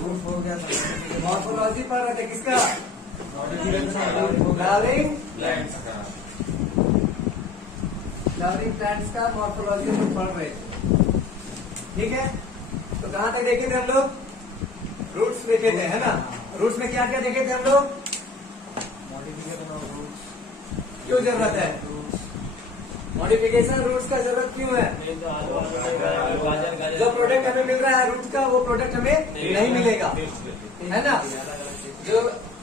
Root हो गया। Morphology पढ़ रहे थे किसका? फ्लावरिंग प्लांट्स का मॉर्फोलॉजी हम पढ़ रहे थे, ठीक है। तो कहाँ तक देखे थे हम लोग? रूट्स देखे थे, है ना। रूट्स में क्या क्या देखे थे हम लोग? मॉडिफिकेशन ऑफ रूट्स, क्यों जरूरत है मॉडिफिकेशन? रूट्स का जरूरत क्यों है? जो प्रोडक्ट हमें मिल रहा है रूट्स का, वो प्रोडक्ट हमें नहीं मिलेगा, है ना। जो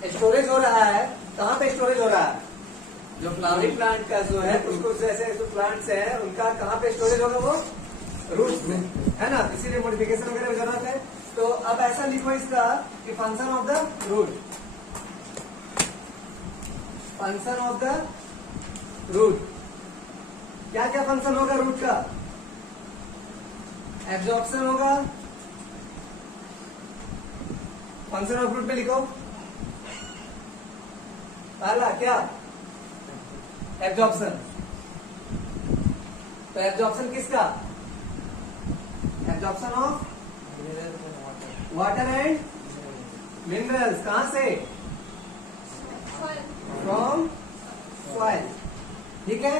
स्टोरेज हो रहा है, कहाँ पे स्टोरेज हो रहा है? जो फ्लावरिंग प्लांट का जो है, कुछ कुछ ऐसे जो प्लांट्स है उनका कहाँ पे स्टोरेज होगा? वो रूट्स में, है ना। इसीलिए मॉडिफिकेशन वगैरह की जरूरत है। तो अब ऐसा लिखो इसका कि function of the root, function of the root. क्या क्या फंक्शन होगा रूट का? एब्जॉर्प्शन होगा। फंक्शन ऑफ रूट में लिखो पहला क्या? एब्जॉर्प्शन। तो एब्जॉर्प्शन किसका? Absorption of water and minerals. कहां से? फ्रॉम सॉइल, ठीक है।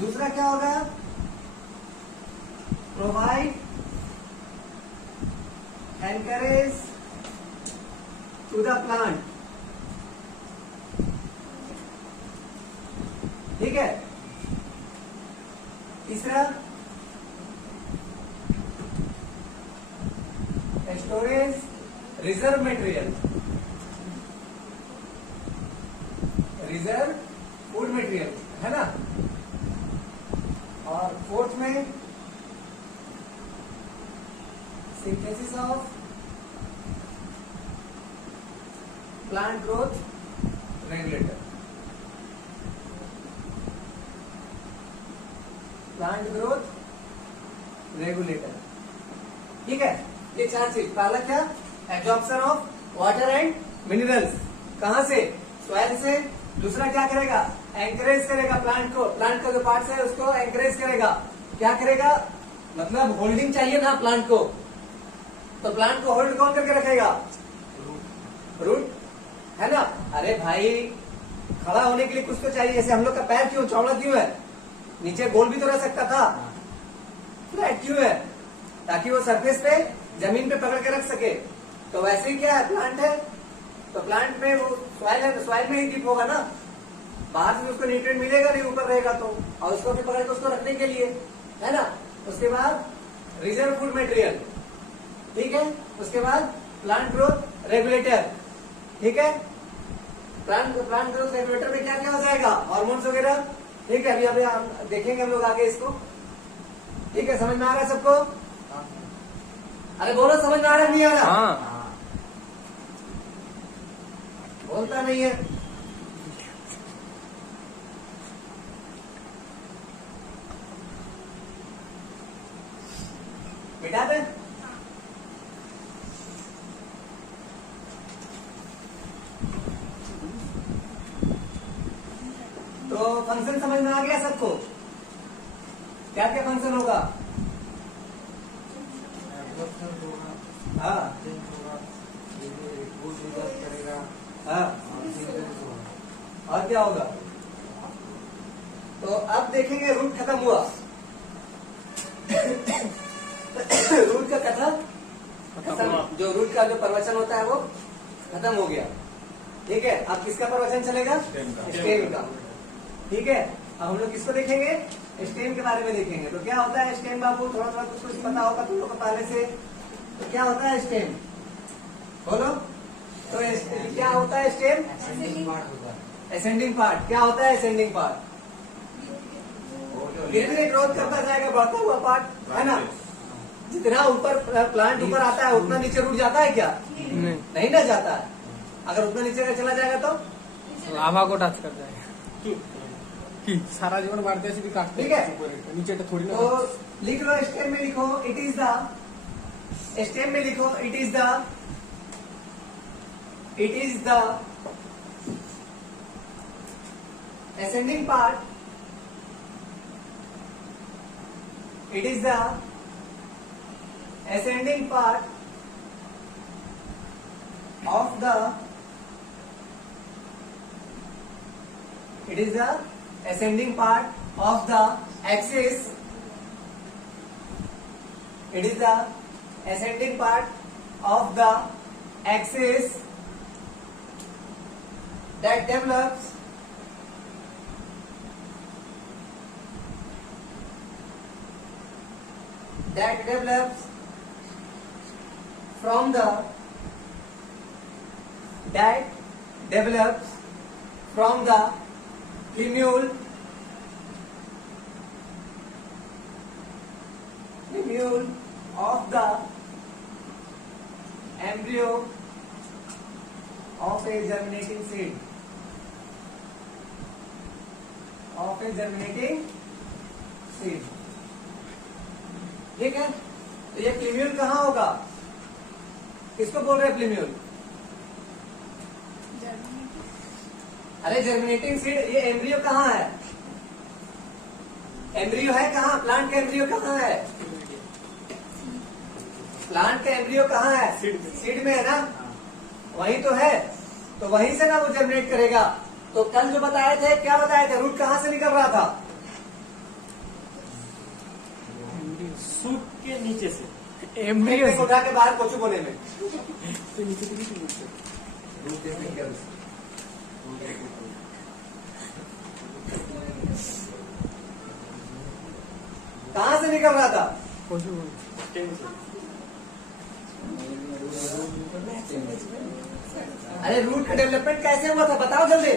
दूसरा क्या होगा? Provide anchorage to the plant, ठीक है। तीसरा storage reserve material, reserve food material, है ना। और फोर्थ में synthesis of plant growth regulator, plant growth regulator, ठीक है। ये चार चीज। पहला क्या? Absorption of water and minerals, कहां से? सॉइल से। दूसरा क्या करेगा? एंकरेज करेगा प्लांट को, प्लांट का जो पार्ट्स है उसको एंकरेज करेगा। क्या करेगा? मतलब होल्डिंग चाहिए ना प्लांट को, तो प्लांट को होल्ड कौन करके रखेगा? रूट, है ना। अरे भाई, खड़ा होने के लिए कुछ तो चाहिए। जैसे हम लोग का पैर क्यों चौड़ा क्यों है? नीचे गोल भी तो रह सकता था, फ्लैट क्यों है? ताकि वो सरफेस पे जमीन पे पकड़ के रख सके। तो वैसे ही क्या है? प्लांट है, तो प्लांट में वो सॉइल है तो सॉइल में ही डीप होगा ना। बाहर से उसको न्यूट्रिएंट मिलेगा नहीं, ऊपर रहेगा तो, और उसको भी पकड़ के उसको रखने के लिए, है ना। उसके बाद रिजर्व फूड मटेरियल, ठीक है। उसके बाद प्लांट ग्रोथ रेगुलेटर, ठीक है। प्लांट ग्रोथ रेगुलेटर में क्या क्या हो जाएगा? हार्मोन्स वगैरह, ठीक है। अभी हम देखेंगे हम लोग आगे इसको, ठीक है। समझ में आ रहा है सबको? अरे बोलो, समझ में आ रहा है नहीं आ रहा? हाँ। बोलता नहीं है। मिटा दे। तो फंक्शन समझ में आ गया सबको? क्या क्या फंक्शन होगा? हाँ हाँ, और क्या होगा? तो अब देखेंगे रूट खत्म हुआ। रूट का कथा खत्म, जो रूट का जो प्रवचन होता है वो खत्म हो गया, ठीक है। अब किसका प्रवचन चलेगा? स्टेम का, ठीक है। अब हम लोग किसको देखेंगे? स्टेम के बारे में देखेंगे। तो क्या होता है स्टेम बाबू? थोड़ा थोड़ा कुछ पता होगा तुम लोग को पहले से। तो क्या होता है स्टेम? बोलो। तो क्या होता है स्टेम? Ascending part. क्या होता है असेंडिंग पार्ट? धीरे धीरे ग्रोथ करता जाएगा, बढ़ता हुआ पार्ट, है ना। जितना ऊपर प्लांट ऊपर आता है उतना नीचे रूट जाता है क्या? नहीं ना जाता है। अगर उतना नीचे का चला जाएगा तो लाभा को टच कर जाएगा कि सारा जीवन बढ़ते भी काटते, ठीक है। नीचे तो थोड़ी ना। तो लिख लो, स्टेम में लिखो इट इज द, स्टेम में लिखो it is the, it is the ascending part, it is the ascending part of the, it is the ascending part of the axis, it is the ascending part of the axis that develops from the plumule of the embryo of a germinating seed. ठीक है, तो ये प्लीम्यूल कहाँ होगा? किसको बोल रहे हैं प्लीम्यूल? अरे जर्मिनेटिंग सीड, ये एम्ब्रियो कहाँ है? एम्ब्रियो है कहाँ? प्लांट का एम्ब्रियो कहाँ है? प्लांट का एम्ब्रियो कहाँ है? सीड में है ना, वही तो है, तो वहीं से ना वो जर्मिनेट करेगा। तो कल जो बताए थे, क्या बताए थे? रूट कहाँ से निकल रहा था? सूट के नीचे से, एम्ब्रियो को उठा के बाहर कोचू बोने में। तो नीचे से नीचे से। रूट देखने क्या उससे? कहाँ से निकल रहा था? अरे रूट का डेवलपमेंट कैसे हुआ था, बताओ जल्दी।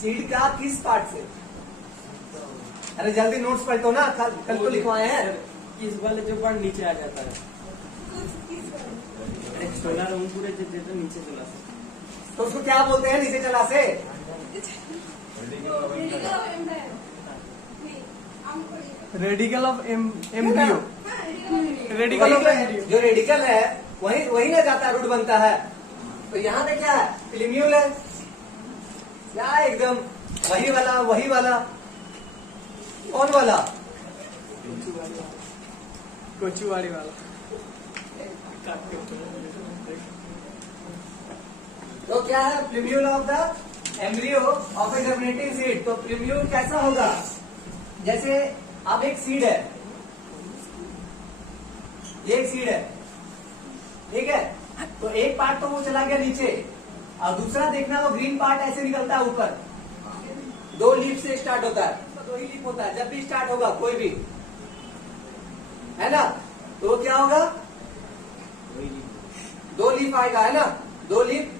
सीड का किस पार्ट से? अरे जल्दी नोट्स पलटो ना, कल तो लिखवाए हैं। किस वाले जो पार्ट नीचे आ जाता है, सोलर पूरे देते नीचे चला से, तो उसको क्या बोलते हैं नीचे चला से? Radical of embryo. Radical of embryo, जो रेडिकल है वही ना जाता है, रूट बनता है। तो यहाँ पे क्या है? प्लीम्यूल है क्या? एकदम वही वाला कौन वाला? कोचुवाड़ी वाला। तो क्या है? प्लीम्यूल of the embryo of A germinating seed. तो प्लीम्यूल कैसा होगा? जैसे अब एक सीड है, ये एक सीड है, ठीक है, तो एक पार्ट तो वो चला गया नीचे, और दूसरा देखना वो ग्रीन पार्ट ऐसे निकलता है ऊपर। 2 लीफ से स्टार्ट होता है, तो 2 ही लीफ होता है जब भी स्टार्ट होगा कोई भी, है ना। तो वो क्या होगा? 2 लीफ आएगा, है ना। 2 लीफ,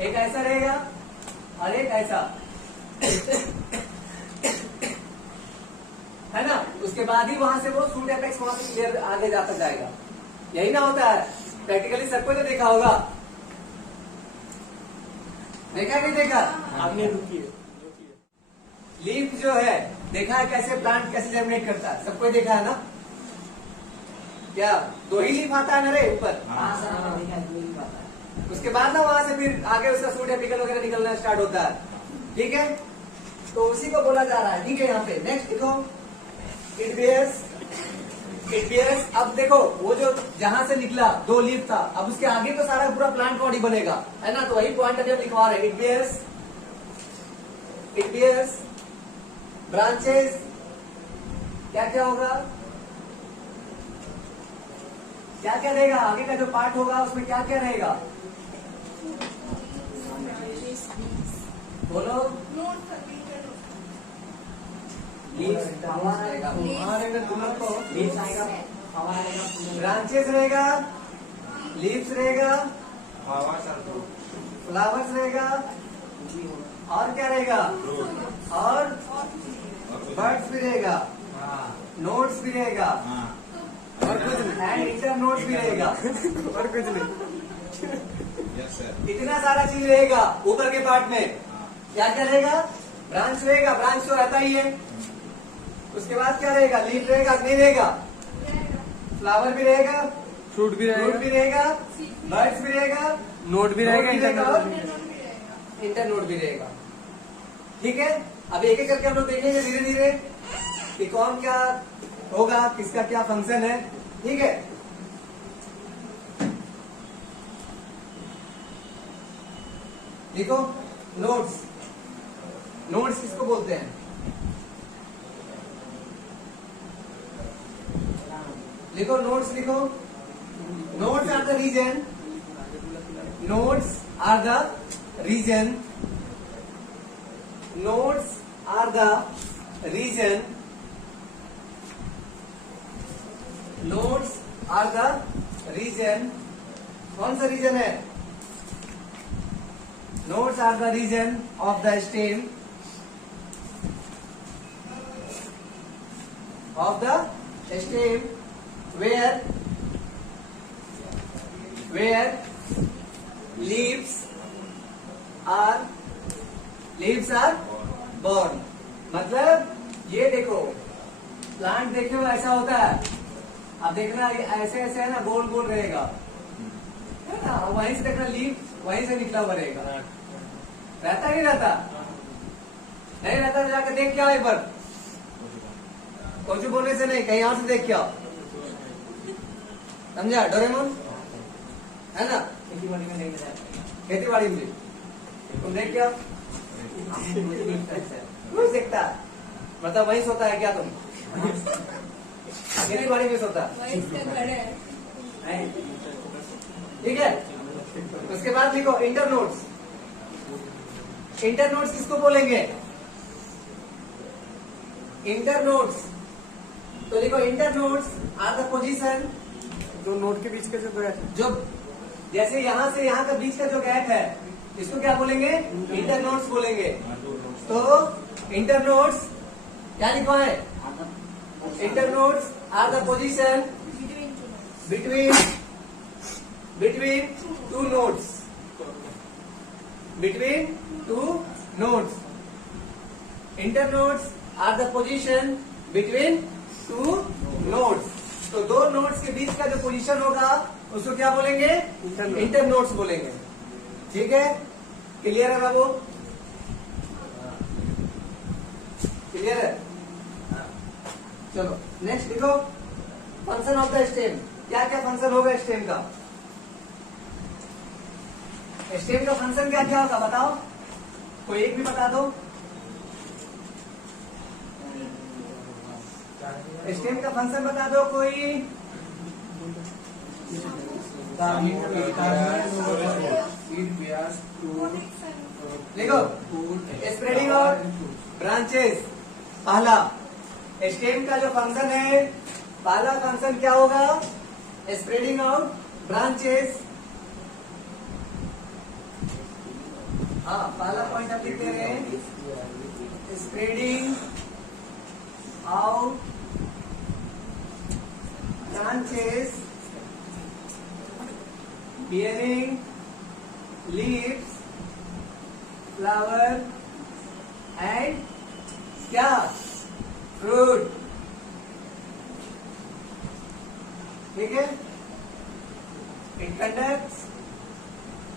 एक ऐसा रहेगा और एक ऐसा, है ना। उसके बाद ही वहां से वो शूट एपेक्स वहां से क्लियर आगे जाता जाएगा। यही ना होता है प्रैक्टिकली, सबको तो देखा होगा। देखा नहीं देखा? आपने रुकी लीफ जो है देखा है कैसे प्लांट कैसे जर्मिनेट करता है? सबको देखा है ना? क्या 2 ही लीफ आता है ना रे ऊपर? उसके बाद ना वहां से फिर आगे उसका सूट एपिकल वगैरह निकलना स्टार्ट होता है, ठीक है। तो उसी को बोला जा रहा है, ठीक है। यहाँ पे नेक्स्ट देखो, इट बियर्स। अब देखो वो जो जहां से निकला 2 लीफ था, अब उसके आगे तो सारा पूरा प्लांट बॉडी बनेगा, है ना। तो वही पॉइंट अभी हम लिखवा रहे हैं। It bears branches. क्या क्या होगा? क्या क्या रहेगा? आगे का जो पार्ट होगा उसमें क्या क्या रहेगा? बोलो। ब्रांचेस रहेगा, लीव्स रहेगा, फ्लावर्स रहेगा, और क्या रहेगा? और बर्ड्स भी रहेगा, नोट्स भी रहेगा, और कुछ नहीं, एंड इंटर नोट्स भी रहेगा, और कुछ नहीं। इतना सारा चीज रहेगा ऊपर के पार्ट में। क्या क्या रहेगा? ब्रांच रहेगा, ब्रांच तो रहता ही है। उसके बाद क्या रहेगा? लीफ रहेगा, नहीं रहेगा? फ्लावर भी रहेगा, फ्रूट भी रहेगा, बर्ड्स भी रहेगा, नोट भी रहेगा, इंटर नोट भी रहेगा, ठीक है। अब एक एक करके हम लोग देखेंगे धीरे धीरे कि कौन क्या होगा किसका क्या फंक्शन है, ठीक है। लिखो नोड्स। नोड्स किसको बोलते हैं? लिखो नोड्स, लिखो। Nodes are the region, nodes are the region, nodes are the region, nodes are the region. कौन सा रीजन है? Nodes are the region of the stem, of the stem where leaves are born। मतलब ये देखो, plant देखने में ऐसा होता है, अब देखना ये ऐसे ऐसे है ना, गोल गोल रहेगा, है ना। वहीं से देखना लीफ वहीं से निकला हुआ रहेगा, रहता ही नहीं रहता? नहीं रहता, जाकर देख क्या एक बार, कुछ बोलने से नहीं, कहीं और से देख क्या, समझा? डोरेमोन है ना, खेती बाड़ी में नहीं मिला, खेती बाड़ी में तुम देख क्या रोज देखता, मतलब वहीं सोता है क्या तुम? खेती बाड़ी में सोता, ठीक है। उसके बाद लिखो इंटरनोड्स। इंटरनोड्स किसको बोलेंगे? इंटरनोड्स, तो लिखो इंटरनोड्स आर द पोजीशन, जो नोट के बीच का जो गैप है, जो जैसे यहां से यहां का बीच का जो गैप है, इसको क्या बोलेंगे? इंटरनोड्स बोलेंगे। तो इंटरनोड्स क्या लिखा है? Internodes are the position between two nodes, between two nodes. Internodes are the position between two nodes. तो दो नोड्स के बीच का जो पोजीशन होगा उसको क्या बोलेंगे? इंटरनोड्स बोलेंगे, ठीक है। क्लियर है बाबू? क्लियर है? चलो नेक्स्ट लिखो फंक्शन ऑफ द स्टेम। क्या क्या फंक्शन होगा स्टेम का? स्टेम का फंक्शन क्या क्या होगा बताओ, कोई एक भी बता दो। स्टेम का फंक्शन बता दो कोई। लिखो स्प्रेडिंग आउट ब्रांचेस। पहला स्टेम का जो फंक्शन है, पहला फंक्शन क्या होगा? Spreading out branches. हाँ, पहला पॉइंट आप लिख दे रहे हैं, spreading out branches bearing leaves, flower and क्या? fruit, ठीक है। it conducts,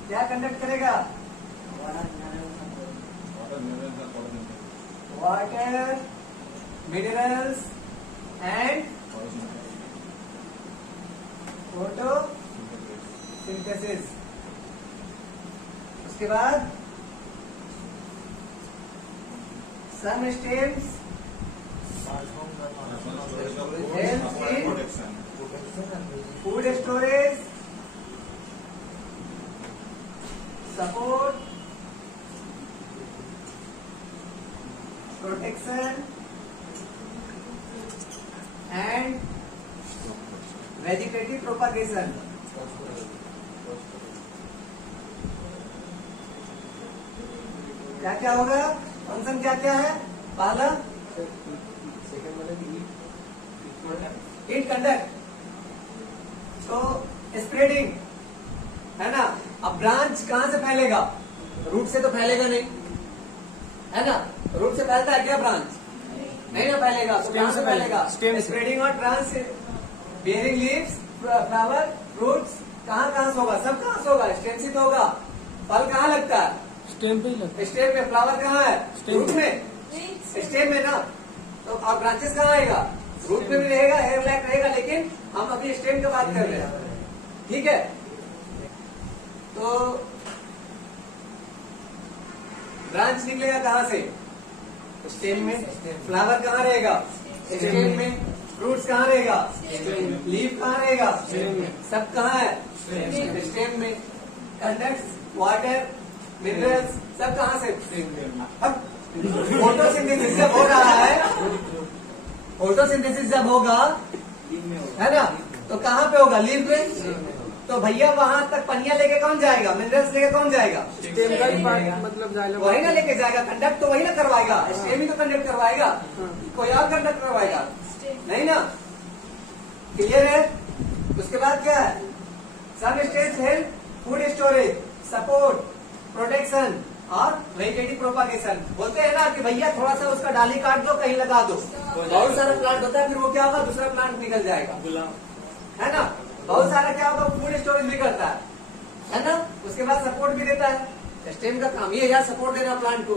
क्या कंडक्ट करेगा? Water, minerals and photosynthesis. उसके बाद some stems helps in food storage, support, protection and vegetative propagation. क्या क्या होगा? फंक्शन क्या क्या है? पहला इट कंडक्ट, तो स्प्रेडिंग है ना। अब ब्रांच कहां से फैलेगा? रूट से तो फैलेगा नहीं, है ना। रूट से फैलता है क्या ब्रांच? नहीं ना फैलेगा, तो कहां से फैलेगा? स्प्रेडिंग और ब्रांच से। बेयरिंग लीव्स, फ्लावर, फ्रूट्स कहाँ से होगा? सब कहाँ से होगा? स्टेम से तो होगा। फल कहाँ लगता है? स्टेम पे ही लगता है। स्टेम में। फ्लावर कहाँ है? रूट में, स्टेम में ना। तो और ब्रांचेस कहाँ आएगा? रूट में भी रहेगा, हेयर लाइक रहेगा, लेकिन हम अभी स्टेम की बात कर रहे हैं। ठीक है, तो ब्रांच निकलेगा कहाँ से? स्टेम में। फ्लावर कहाँ रहेगा? स्टेम में। फ्रूट्स कहाँ रहेगा? लीफ कहाँ रहेगा? सब कहाँ है? स्टेम में। कंडक्ट्स, वाटर, मिनरल्स सब कहाँ से? अब फोटोसिंथेसिस जब हो रहा है, फोटोसिंथेसिस जब होगा, है ना, तो कहाँ पे होगा? लीफ में। तो भैया वहां तक पनिया लेके कौन जाएगा? मिनरल्स लेके कौन जाएगा? स्टेम का ही पार्ट मतलब जाएगा। वही ना लेके जाएगा, कंडक्ट तो वही ना करवाएगा, स्टेम ही तो कंडक्ट करवाएगा, कोई और कंडक्ट करवाएगा नहीं ना। क्लियर है? उसके बाद क्या है? Some stems help food storage, support, protection और वेजिटेटिव प्रोपागेशन। बोलते हैं ना कि भैया थोड़ा सा उसका डाली काट दो, कहीं लगा दो, बहुत सारा प्लांट होता है, फिर वो क्या होगा? दूसरा प्लांट निकल जाएगा, है ना। बहुत सारा क्या होगा? फूड स्टोरेज भी करता है ना। उसके बाद सपोर्ट भी देता है। स्टेम का काम ये है यार, सपोर्ट देना प्लांट को।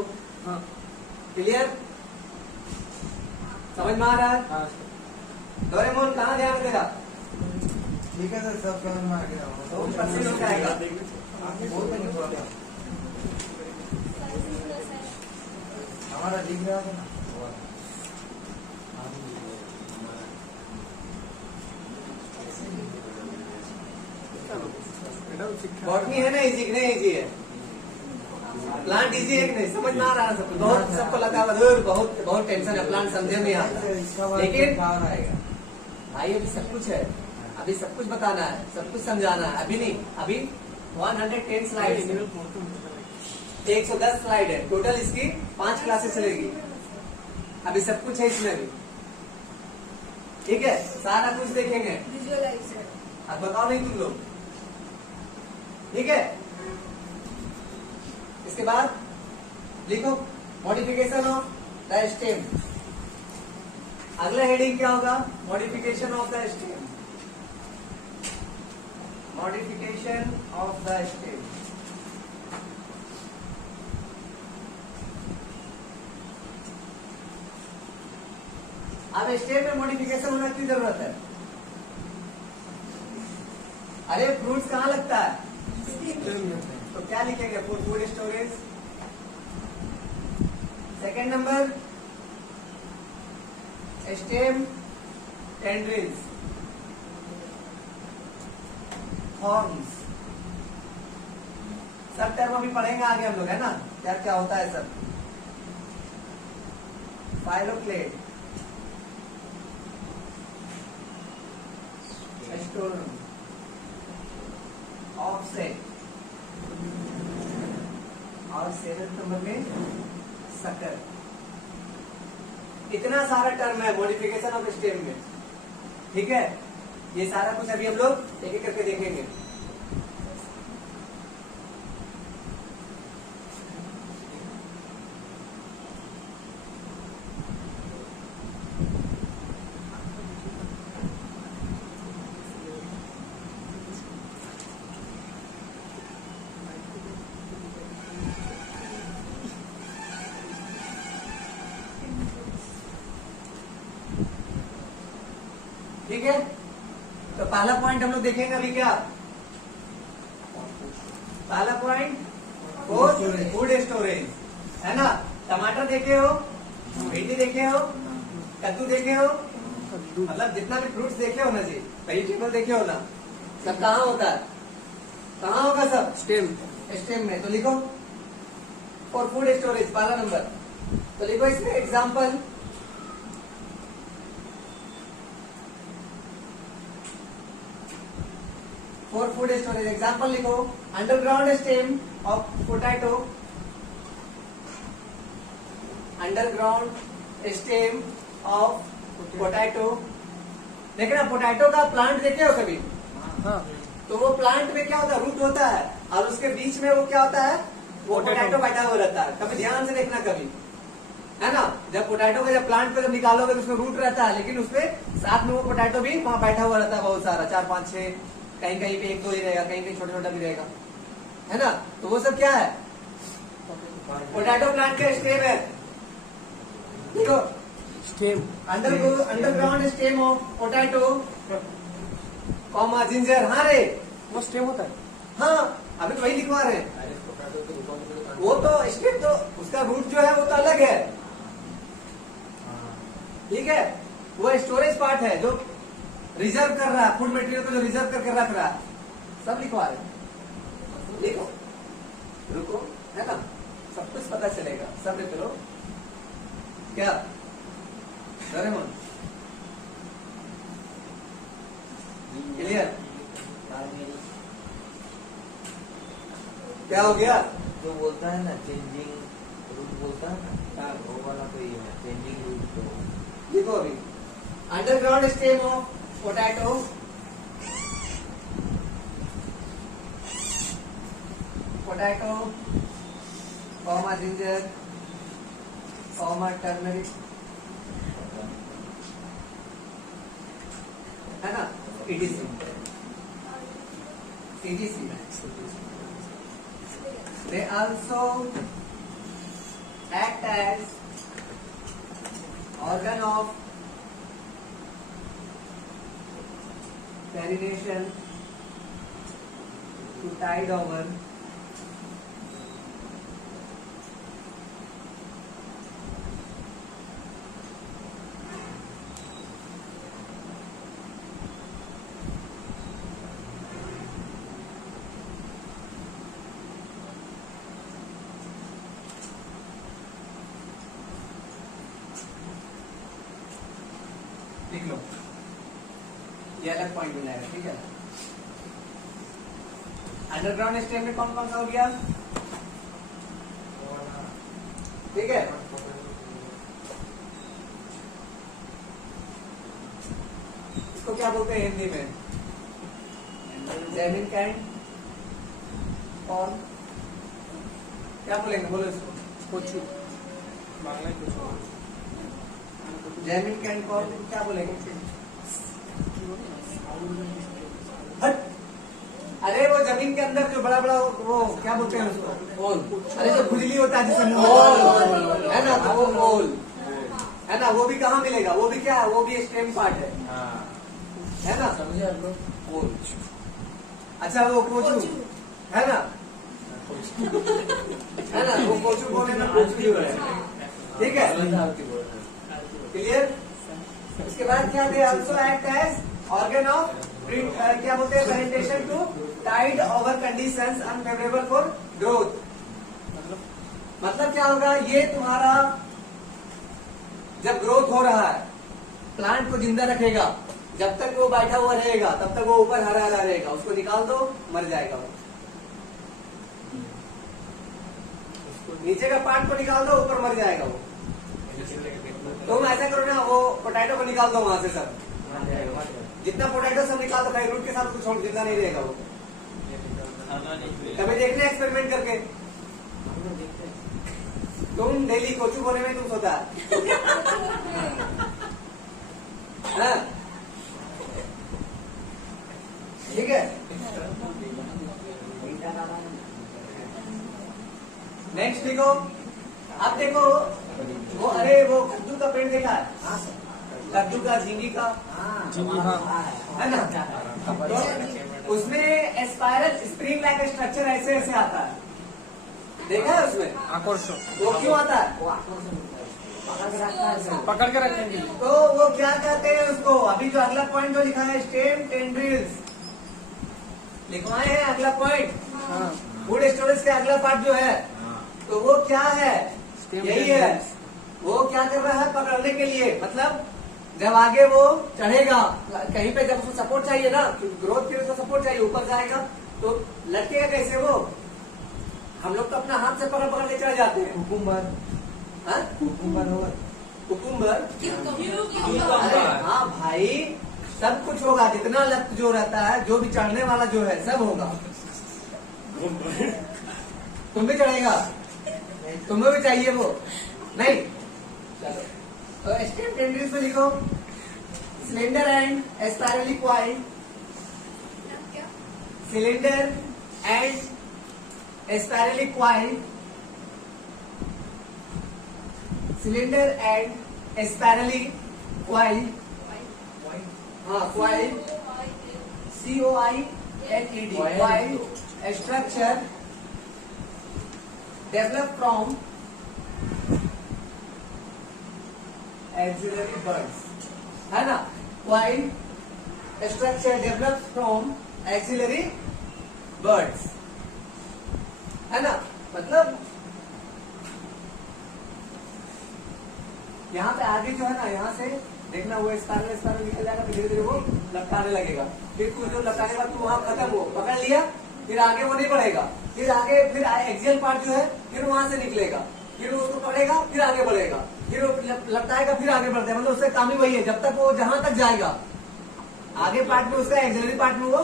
क्लियर? समझ में आ रहा है? डोरेमोन कहाँ ध्यान देगा? ठीक है सर, सब समझ में आ गया। तो परसेंट हो जाएगा। हमारा लिख रहा था ना। बॉटनी है ना इजी, नहीं इजी है? प्लांट इजी है कि नहीं? समझ में आ रहा है सबको? बहुत सबको लगा बहुत बहुत टेंशन है, प्लांट समझे नहीं आता, लेकिन भाई अभी सब कुछ है, अभी सब कुछ बताना है, सब कुछ समझाना है। अभी नहीं, अभी 110 स्लाइड, 110 स्लाइड है टोटल, इसकी 5 क्लासेस चलेगी। अभी सब कुछ है इसमें भी, ठीक है, सारा कुछ देखेंगे। अब बताओ नहीं तुम लोग, ठीक है। इसके बाद लिखो मॉडिफिकेशन ऑफ द स्टेम। अगला हेडिंग क्या होगा? Modification of the stem. Modification of the stem. अब स्टेम में मॉडिफिकेशन होना की जरूरत है? अरे फ्रूट्स कहाँ लगता है? तो क्या लिखेंगे? Food storage. Second number stem tendrils, horns, सब टर्म अभी पढ़ेंगे आगे हम लोग, है ना, क्या क्या होता है सब। फाइलोक्लेड, स्टोरम, ऑफसेट और 7th नंबर में सकर। इतना सारा टर्म है मॉडिफिकेशन ऑफ स्टेम में, ठीक है। ये सारा कुछ अभी हम लोग एक एक करके देखेंगे। ठीक है, तो पहला पॉइंट हम लोग देखेंगे अभी क्या? पहला पॉइंट फूड स्टोरेज, है ना। टमाटर देखे हो, भिंडी देखे हो, कद्दू देखे हो, मतलब जितना भी फ्रूट्स देखे हो ना जी, वेजिटेबल देखे हो ना, सब कहाँ होता है? कहाँ होगा सब? स्टेम। स्टेम में। तो लिखो फॉर फूड स्टोरेज पहला नंबर, तो लिखो इसमें example. For food storage example लिखो, underground stem of potato, underground stem of potato. देखना, पोटैटो का प्लांट देखे हो कभी? हाँ। तो वो प्लांट में क्या होता है? रूट होता है, और उसके बीच में वो क्या होता है? वो पोटैटो बैठा हुआ रहता है। कभी ध्यान से देखना, कभी, है ना, जब पोटैटो का जब प्लांट पे जब निकालोगे तो उसमें रूट रहता है, लेकिन उसमें साथ में वो पोटैटो भी वहां बैठा हुआ रहता है, बहुत सारा, 4 5 6, कहीं कहीं पे 1 2 ही रहेगा, कहीं कहीं छोटा छोटा भी रहेगा, है ना। तो वो सब क्या है? पोटैटो प्लांट का स्टेम है। देखो stem underground stem of potato comma ginger. हाँ रे, वो स्टेम होता है। हाँ अभी तो वही लिखवा रहे हैं। वो तो स्टेम तो उसका रूट जो है वो तो अलग है, ठीक है। वो स्टोरेज पार्ट है जो रिजर्व कर रहा है, फूड मटेरियल को जो रिजर्व करके रख रहा है। सब लिखवा रहे हैं, लिखो, रुको, है ना, सब कुछ पता चलेगा। सब लिख लो। क्या डोरेमोन क्लियर? क्या हो गया? जो बोलता है ना चेंजिंग रूट बोलता है ना, हाँ। वो वाला तो ये है चेंजिंग रूट। तो लिखो अभी, underground stem of potato comma ginger comma turmeric, है ना, EDC they also act as organ of marination to tide over लिख लो, ये अलग पॉइंट बनाएगा, ठीक है। अंडरग्राउंड स्टेम में कौन कौन सा हो गया, ठीक है। इसको क्या बोलते हैं हिंदी में? जेमिन कैंड और क्या बोलेंगे, बोलो इसको। कोचू बांग्ला कोचू। जैमिन कैंड को क्या बोलेंगे? हट। अरे वो जमीन के अंदर जो बड़ा बड़ा वो क्या बोलते हैं उसको? ओल। अरे जो खुजली होता है जिसमें ओल, है ना, तो वो ओल है ना, वो भी कहाँ मिलेगा? वो भी क्या है? वो भी स्टेम पार्ट है ना, समझे आप लोग? ओल। अच्छा वो कोचू है ना, है ना, वो कोचू बोले ना, कोचू जो है, ठीक है, क्लियर। इसके बाद क्या they, also act as organ of क्या बोलते हैं, perennation to tide over conditions unfavourable for growth. मतलब क्या होगा, ये तुम्हारा जब ग्रोथ हो रहा है, प्लांट को जिंदा रखेगा। जब तक वो बैठा हुआ रहेगा तब तक वो ऊपर हरा हरा रहेगा, उसको निकाल दो मर जाएगा वो। नीचे का पार्ट को निकाल दो, ऊपर मर जाएगा वो। तुम ऐसा करो ना, वो पोटैटो को निकाल दो वहां से, सब जितना पोटैटो सब निकाल दो, रूट के साथ कुछ छोड़, जितना नहीं रहेगा वो। कभी देखना एक्सपेरिमेंट करके, तुम डेली कोचू बोने में तुम सोता है हाँ? ठीक है। नेक्स्ट देखो, अब देखो वो, अरे वो कद्दू का पेड़ देखा है? कद्दू का, झींगी का, है ना, तो उसमें स्पाइरल स्प्रिंग लाइक स्ट्रक्चर ऐसे ऐसे आता है, देखा है उसमें? आकर्षण। वो क्यों आता है? पकड़ के रखेंगे। तो वो क्या कहते हैं उसको? अभी जो अगला पॉइंट जो लिखा है, स्टेम टेंड्रिल्स लिखवाए हैं, अगला पॉइंट फूड स्टोरेज का अगला पार्ट जो है, तो वो क्या है? यही है। वो क्या कर रहा है? पकड़ने के लिए, मतलब जब आगे वो चढ़ेगा कहीं पे, जब उसको सपोर्ट चाहिए ना, ग्रोथ के लिए उसको सपोर्ट चाहिए, ऊपर जाएगा तो लटकेगा कैसे वो? हम लोग तो अपना हाथ से पकड़ पकड़ के चढ़ जाते हैं। कुकुम्बर, हाँ? कुकुम्बर होगा, कुकुम्बर। अरे हाँ भाई, सब कुछ होगा, जितना लत जो रहता है, जो भी चढ़ने वाला जो है, सब होगा। तुम भी चढ़ेगा, तुम्हें भी चाहिए वो? नहीं, चलो तो स्टेम टेंड्रिल्स में लिखो, slender and spirally coiled, slender and spirally coiled, slender and spirally coil, हाँ coil, COILED, coil structure develop from axillary buds, है ना। Coil structure develop from axillary buds, है ना। मतलब यहाँ पे आगे जो है ना, यहाँ से देखना वो स्पाइरल स्पाइरल निकल जाएगा, फिर धीरे धीरे वो लटकाने लगेगा। फिर कुछ जो लटकाने के बाद तू वहां खत्म हो, पकड़ लिया, फिर आगे वो नहीं बढ़ेगा, फिर आगे फिर एक्सियल पार्ट जो है फिर वहां से निकलेगा, फिर वो उसको पड़ेगा, फिर आगे बढ़ेगा, फिर वो लटकाएगा, फिर आगे बढ़ता है। मतलब उसका काम ही वही है, जब तक वो जहां तक जाएगा आगे पार्ट में, उसका एक्सिलरी पार्ट में वो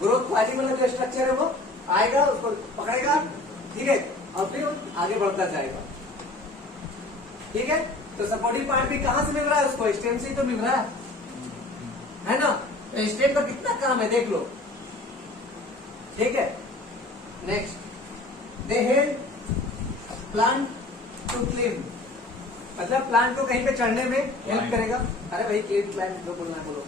ग्रोथ क्वालिटी मतलब जो स्ट्रक्चर है वो आएगा, उसको पकड़ेगा, ठीक है, और फिर आगे बढ़ता जाएगा, ठीक है। तो सपोर्टिंग पार्ट भी कहां से मिल रहा है उसको? स्टेम से ही तो मिल रहा है ना। तो स्टेम का कितना काम है देख लो, ठीक है। Next, they help plant to climb, मतलब प्लांट को कहीं पे चढ़ने में हेल्प करेगा। अरे भाई क्लिम प्लांट जो बोलना है बोलो,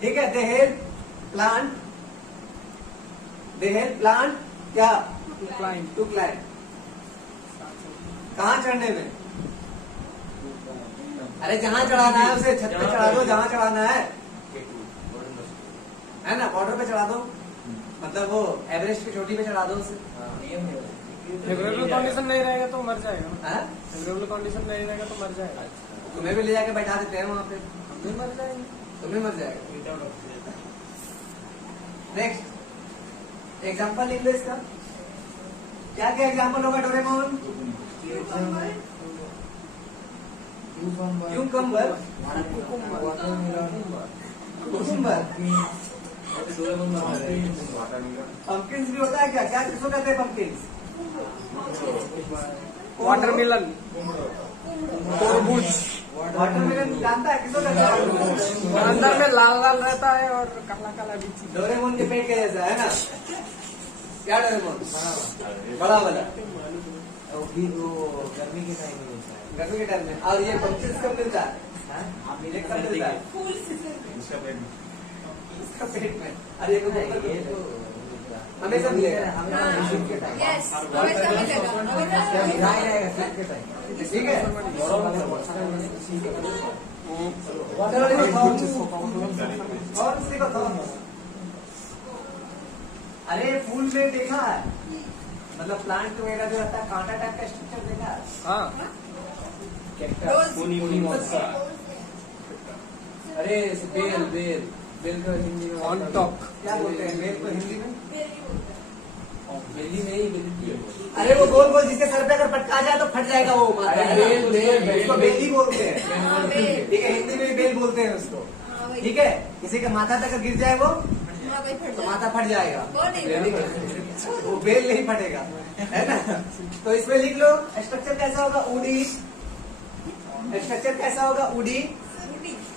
ठीक है। दे हेल्प प्लांट क्या? टू क्लाइंब, कहाँ चढ़ने में? अरे जहाँ चढ़ाना है उसे छत पे चढ़ा दो, जहाँ चढ़ाना है ना, बॉर्डर पे चढ़ा दो, मतलब वो एवरेस्ट की चोटी पे चढ़ा दो उसे। फेवरेबल कंडीशन नहीं रहेगा तो मर जाएगा, हाँ? फेवरेबल कंडीशन नहीं रहेगा तो मर जाएगा। तुम्हें भी ले जाके बैठा देते हैं वहाँ पे, हम भी मर जाएंगे। तुम्हें मर जाएगा। नेक्स्ट एग्जाम्पल लिख लो इसका, क्या क्या एग्जाम्पल होगा डोरेमोन? क्यूकम्बर, पंकिन्स भी होता है क्या? क्या किसको कहते हैं पंकिन्स? वाटरमेलन, तरबूज, वाटरमेलन जानता है किसको कहते हैं? अंदर में लाल लाल रहता है और काला काला बीच। डोरेमोन के पेट के जैसा है ना, क्या डोरेमोन? बड़ा वाला, गर्मी के टाइम में मिलता है। गर्मी के टाइम में। और ये पंकिन्स कब मिलता है? ये कब मिलता है? इसका पेट में। अरे ये ये तो हमेशा मिलेगा, हमेशा शीत के टाइम, यस, हमेशा मिलेगा, हमेशा मिला ही रहेगा शीत के टाइम। ठीक है। और उसी को थॉर्न, अरे फूल में देखा है, मतलब प्लांट वगैरह जो रहता है कांटा टाइप का स्ट्रक्चर देखा है? हाँ, अरे बेल बेल बेल का हिंदी में ऑन टॉप। क्या बोलते हैं बेल को हिंदी में? बेली में ही बेली। अरे वो गोल गोल जिसके सर पे अगर पटका जाए तो फट जाएगा वो माता है। बेल, बेल, उसको बेली बोलते हैं, हाँ, बेल। ठीक है, हिंदी में भी बेल बोलते हैं उसको, ठीक है। किसी का माथा तक गिर जाए वो तो माथा फट जाएगा, वो बेल नहीं फटेगा, है ना। तो इसमें लिख लो स्ट्रक्चर कैसा होगा? उडी, स्ट्रक्चर कैसा होगा? उडी,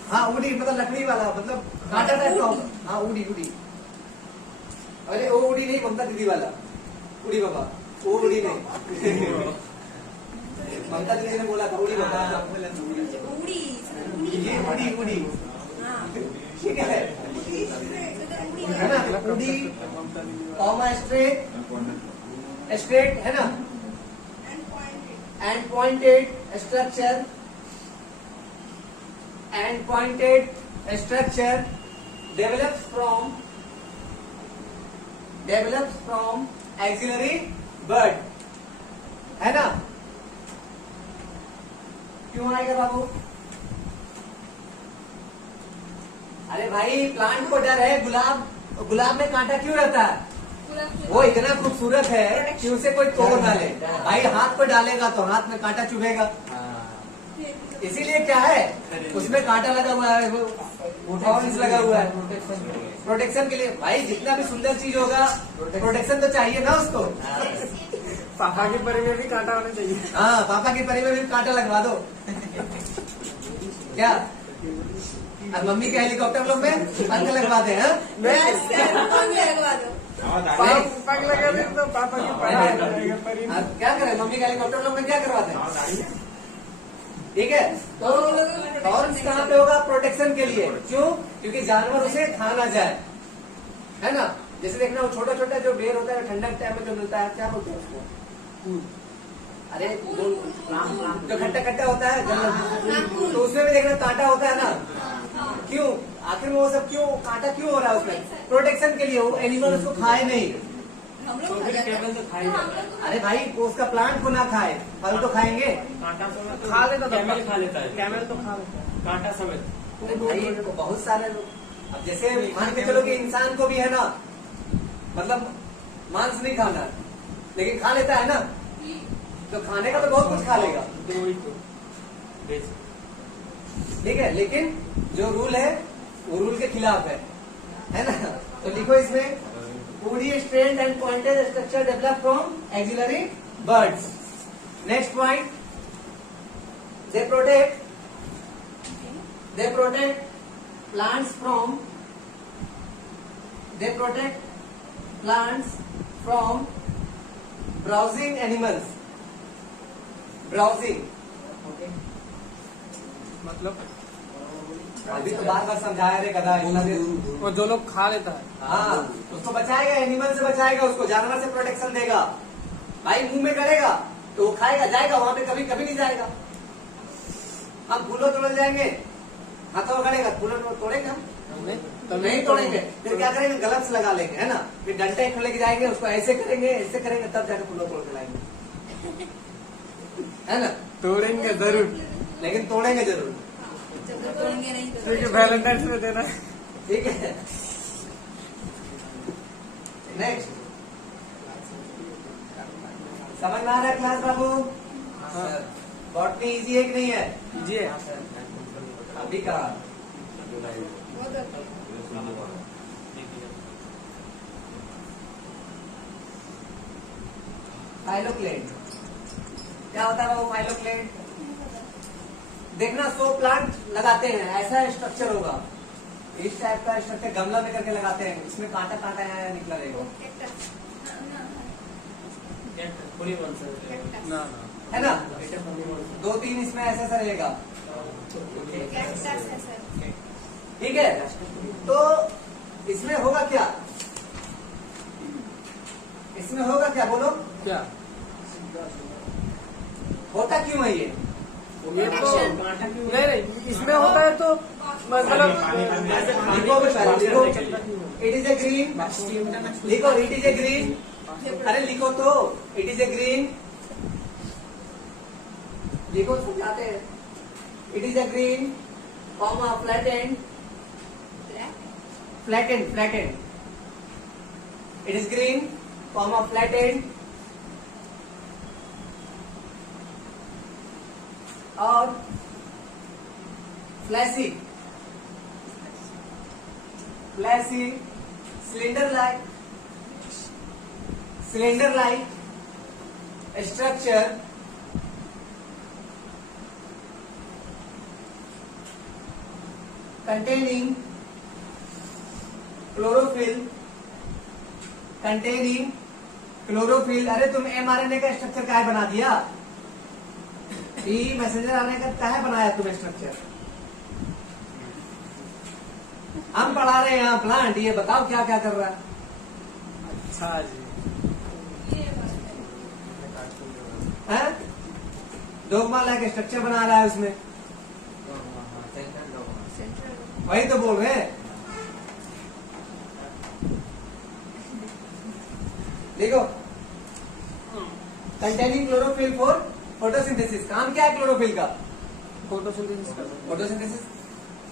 हाँ उडी मतलब लकड़ी वाला, मतलब कांटा टाइप का होगा। हाँ उडी उडी, अरे वो उडी नहीं, ममता दीदी वाला उडी बाबा, वो उडी नहीं। ममता दीदी ने बोला था उडी बाबा, ये उडी उडी, ठीक है ना। उडी कॉमा स्ट्रेट, स्ट्रेट है ना, and pointed structure, and pointed structure develops from axillary bud, है ना। क्यों आएगा बाबू? अरे भाई प्लांट को डर है, गुलाब में कांटा क्यों रहता है? वो इतना खूबसूरत है कि उसे कोई तोड़ ना ले। भाई हाथ पे डालेगा तो हाथ में कांटा चुभेगा, इसीलिए क्या है उसमें कांटा लगा हुआ है, वो थॉर्न्स लगा हुआ है प्रोटेक्शन के लिए। भाई जितना भी सुंदर चीज होगा प्रोटेक्शन तो चाहिए ना उसको। पापा के परे में भी कांटा होना चाहिए। हाँ पापा के परे में भी कांटा लगवा दो क्या, और मम्मी के हेलीकॉप्टर लोग में पंख लगवा दे। हाँ लगवा दो। पग लगा दे तो पापा की पढ़ाई करेगा पर ही अब क्या करें, मम्मी का हेलीकॉप्टर लोग में क्या करवाते हैं? ठीक है, तो हॉर्न्स कहाँ पे होगा? प्रोटेक्शन के लिए। क्यों? क्योंकि जानवर उसे खा ना जाए, है ना। जैसे देखना वो छोटा छोटा जो बेर होता है ठंडक टाइम में जो मिलता है, क्या बोलते हैं उसको? अरे जो खट्टा खट्टा होता है जंगल, तो उसमें भी देखना कांटा होता है ना। क्यों? आखिर में वो सब क्यों, कांटा क्यों हो रहा है उसमें? प्रोटेक्शन के लिए, वो एनिमल उसको खाए नहीं। हम लोग खा जाते हैं। तो खाएगा। अरे भाई, वो उसका प्लांट को ना खाए, फल तो खाएंगे। कांटा समेत खा लेता था। कैमल खा लेता है। कैमल तो खा लेता है। कांटा समेत। अरे भाई, तो बहुत सारे लोग, अब जैसे मान के चलो कि इंसान को भी है ना, मतलब मांस नहीं खाना लेकिन खा लेता है ना, तो खाने का तो बहुत कुछ खा लेगा, तो वही तो बेच। ठीक है। लेकिन जो रूल है वो रूल के खिलाफ है ना। तो लिखो इसमें, woody strand and pointed structure developed from axillary birds. Next point, they protect plants from browsing animals. Browsing. मतलब अभी तो बार बार समझाया रे गधा, इतना देर। वो जो लोग खा लेता है। हाँ, उसको बचाएगा, एनिमल से बचाएगा, उसको जानवर से प्रोटेक्शन देगा। भाई मुंह में करेगा तो वो खाएगा, जाएगा वहां पे, कभी कभी नहीं जाएगा। हम फूलों तोड़ जाएंगे, हाथों में करेगा, फूलों तोड़ेंगे हम? तो नहीं तोड़ेंगे। फिर क्या करेंगे? ग्लव्स लगा लेंगे, है ना। फिर डंडे को लेके जाएंगे, उसको ऐसे करेंगे, ऐसे करेंगे, तब जाकर फूलों तोड़ के लाएंगे, है ना। तोड़ेंगे जरूर, लेकिन तोड़ेंगे जरूर, जब तक तोड़ेंगे नहीं क्योंकि तो वैलेंटाइंस में देना है। ठीक है। नेक्स्ट, समझ में आ रहा है क्लास बाबू? बॉटनी इजी है कि नहीं है? जी है। अभी कहा बहुत अच्छा। फाइलोक्लेट क्या होता है बाबू? फाइलोक्लेट देखना, 100 प्लांट लगाते हैं, ऐसा स्ट्रक्चर होगा, इस टाइप का स्ट्रक्चर गमला में करके लगाते हैं, इसमें कांटा कांटा है निकला रहेगा, कैक्टस। पूरी बन सकते हैं। कैक्टस। ना है ना। 2-3 इसमें ऐसा ऐसा रहेगा, कैक्टस है सर। ठीक है। तो इसमें होगा क्या? इसमें होगा क्या बोलो? क्या होता क्यों है ये? ये तो कांटा क्यों? नहीं, इसमें होता है तो मतलब लिखो भी पहले, लिखो, इट इज ए ग्रीन, लिखो इट इज ए ग्रीन, अरे लिखो तो, इट इज ए ग्रीन, लिखो समझाते हैं, it is a green comma flattened, flattened, it is green comma flattened और fleshy, cylinder like structure containing chlorophyll. अरे तुम mRNA का स्ट्रक्चर काहे बना दिया? मैसेंजर आरएनए का काहे बनाया तुम स्ट्रक्चर? हम पढ़ा रहे हैं यहाँ प्लांट, ये बताओ क्या क्या कर रहा है? अच्छा जी। डोगमा लाइक स्ट्रक्चर बना रहा है उसमें, सेंट्रल। वही तो बोल रहे हैं। देखो, कंटेनिंग क्लोरोफिल फॉर फोटोसिंथेसिस। काम क्या है क्लोरोफिल का? फोटोसिंथेसिस कर फोटोसिंथेसिस,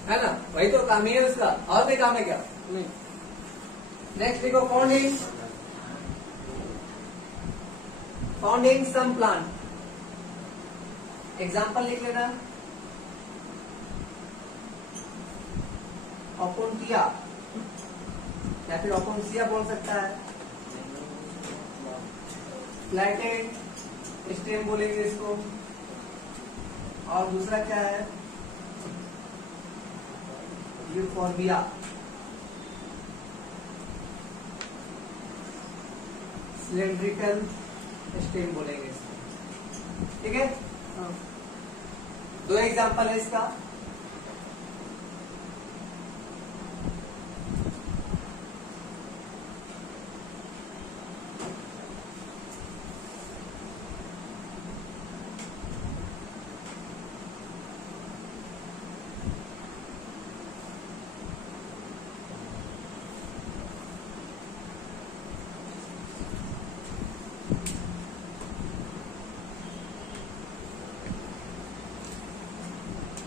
है ना, वही तो काम ही है उसका, और भी काम है क्या? नहीं। नेक्स्ट देखो, फाउंडिंग सम प्लांट। एग्जाम्पल लिख लेना, ओपोन्टिया या फिर ओपोन्सिया बोल सकता है, फ्लैटेड स्टेम बोलेंगे इसको, और दूसरा क्या है? यूफोर्बिया। सिलेंड्रिकल स्टेम बोलेंगे इसको, ठीक है। हाँ। दो एग्जांपल है इसका।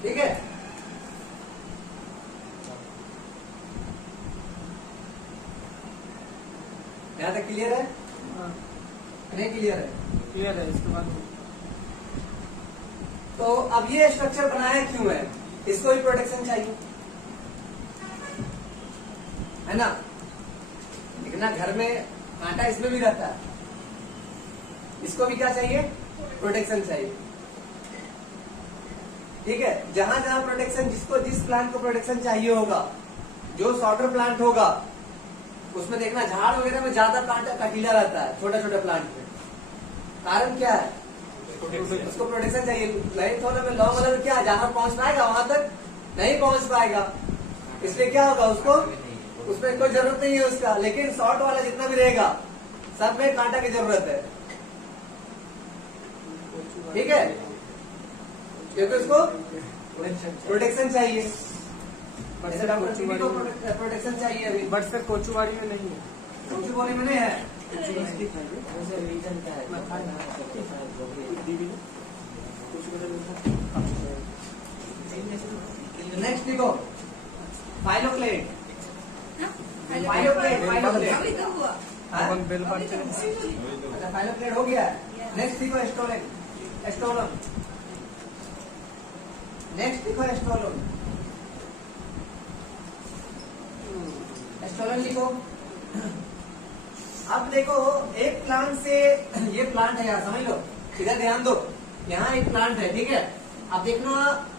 ठीक है, यहां तक क्लियर है? हाँ, नहीं क्लियर है? क्लियर है। इसके बाद तो अब ये स्ट्रक्चर बनाया क्यों है? इसको भी प्रोटेक्शन चाहिए, है ना। देखना घर में कांटा इसमें भी रहता है, इसको भी क्या चाहिए? प्रोटेक्शन चाहिए, ठीक है। जहां जहां प्रोटेक्शन, जिसको जिस प्लांट को प्रोटेक्शन चाहिए होगा, जो शॉर्टर प्लांट होगा उसमें देखना झाड़ वगैरह में ज्यादा प्लांट कटीला रहता है, छोटा छोटा प्लांट में। कारण क्या है? उसको प्रोटेक्शन चाहिए। नहीं थोड़ा में लॉन्ग वाला क्या जहां पहुंच पाएगा वहां तक नहीं पहुंच पाएगा, इसलिए क्या होगा, उसको उसमें कोई जरूरत नहीं है उसका। लेकिन शॉर्ट वाला जितना भी रहेगा सब में कांटा की जरूरत है, ठीक है, क्योंकि उसको प्रोटेक्शन चाहिए। जैसे डॉक्टर टीबी को प्रोटेक्शन चाहिए अभी, बट सर कोचुवाड़ी में नहीं है। कोचुवाड़ी में नहीं है। वैसे रीजन क्या है? नेक्स्ट देखो, फाइलोक्लेड। हाँ? फाइलोक्लेड। अभी तो हुआ। हाँ? अपन बेल अभी तो बात हुआ। अच्छा, फाइलोक्लेड हो गया। नेक्स्ट देखो एस्टोलन। एस्टोलन। नेक्स्ट देखो एस्टोलन। एस्टोलन लिखो। अब देखो एक प्लांट से, ये प्लांट है यार, समझ लो, इधर ध्यान दो। यहाँ एक प्लांट है, ठीक है। अब देखना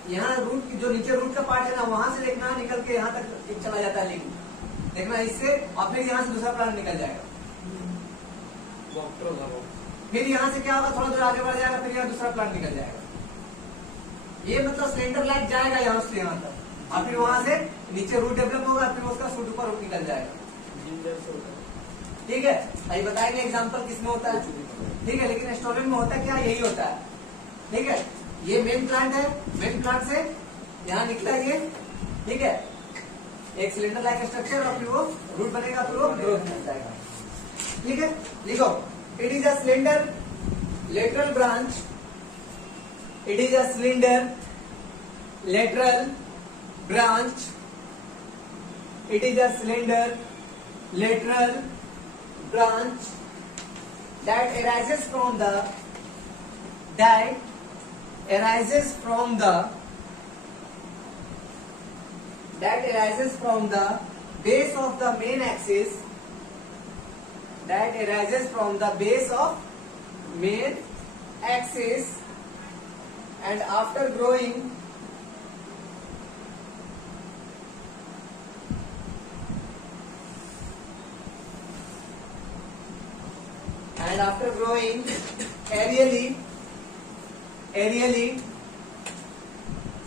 यहाँ रूट, जो नीचे रूट का पार्ट है ना, वहां से देखना निकल के यहाँ तक एक चला जाता है लिंक, देखना इससे, और फिर यहाँ से दूसरा प्लांट निकल जाएगा। फिर यहाँ से क्या होगा, थोड़ा दूर आगे बढ़ जाएगा, फिर यहाँ दूसरा प्लांट निकल जाएगा। ये मतलब सिलेंडर लाइट जाएगा यहाँ से यहाँ तक, और फिर वहां से नीचे रूट डेवलप होगा, फिर उसका सूट ऊपर रूट निकल जाएगा, ठीक है। अभी बताएंगे एग्जांपल किसमें होता है, ठीक है। लेकिन एस्टोलन में होता है क्या, यही होता है, ठीक है। ये मेन प्लांट है, मेन प्लांट से यहाँ निकला ये, ठीक है, एक सिलेंडर लाइक स्ट्रक्चर, और फिर वो रूट बनेगा, फिर वो ग्रोथ मिल जाएगा, ठीक है। लिखो, it is a cylinder lateral branch, it is a cylinder lateral branch, it is a cylinder lateral branch that arises from the base of the main axis, that arises from the base of main axis, and after growing aerially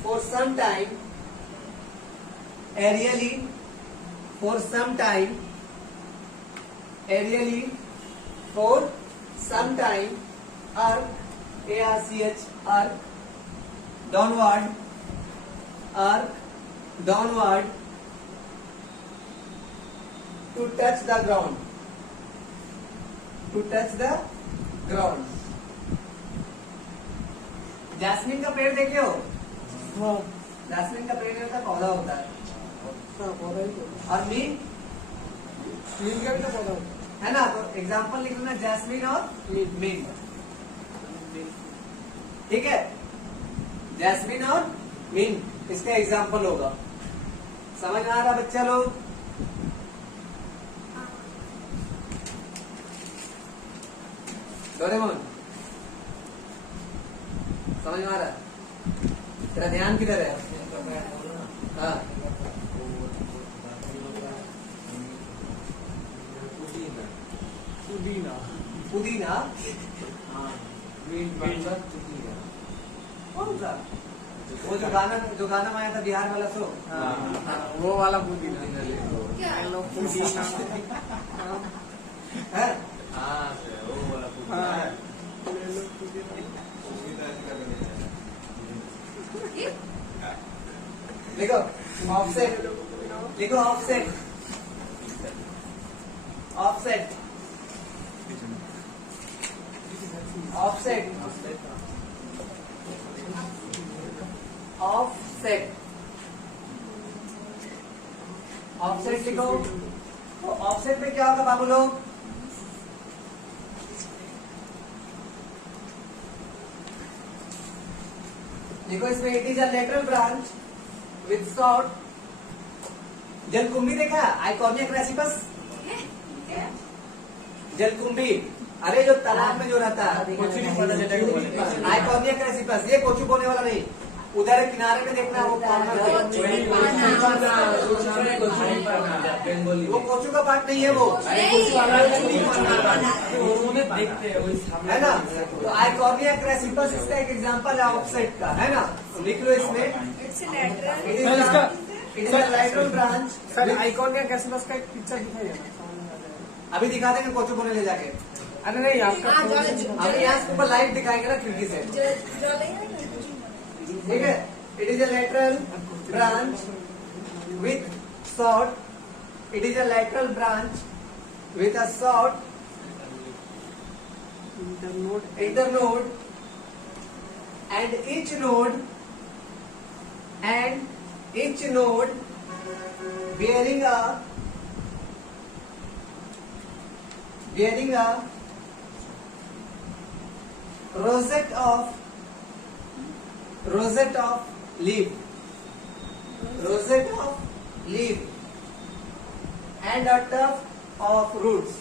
for some time, arc, A-R-C-H, arc downward to touch the ground. Jasmine का पेड़ देखे हो? हाँ, jasmine का पेड़ का पौधा होता है, पौधा ही तो। और नीम नीम का भी तो पौधा होता है ना। तो एग्जाम्पल लिख लेना, जैस्मिन और नीम, ठीक है। जैस्मिन और नीम इसका एग्जाम्पल होगा। समझ में आ रहा बच्चा लोग? डोरेमोन समझ में आ रहा है? तेरा ध्यान किधर है? हाँ, पुदीना। पुदीना हाँ ग्रीन बंदा चुकी कौन सा? वो जो गाना में आया था बिहार वाला सो वो वाला पुदीना क्या हेलो पुदीना है। हाँ वो वाला हाँ पुदीना। ये लिखो ऑफसेट, लिखो offset, offset, offset, offset, offset लिखो। तो ऑफसेट में क्या होगा बाबू लोग? देखो इसमें it is a lateral branch with sort. जलकुंभी देखा? आइकॉनिया क्रेसिपस, क्या जलकुंभी, अरे जो तालाब में जो रहता है आइकॉनिया क्रेसिपस, ये कोचू बोने वाला नहीं, उधर किनारे में देखना वो कॉर्नर पे। बेंगोली वो कोचू का पार्ट नहीं है वो, है ना। तो आइकॉनिया क्रेसिपस इसका एक एग्जांपल है ऑफसेट का, है ना। तो लिख लो इसमें it's lateral it is a lateral branch. Sir icon का कैसे बस का एक पिक्चर दिखाइए ना। अभी दिखा देंगे कोचू बोने ले जाके। अरे नहीं आपका अभी यहाँ से ऊपर लाइट दिखाएंगे ना खिड़की से, ठीक है। It is a lateral branch with sort, it is a lateral branch with a sort internode and each node bearing a rosette of leaf and a tuft of roots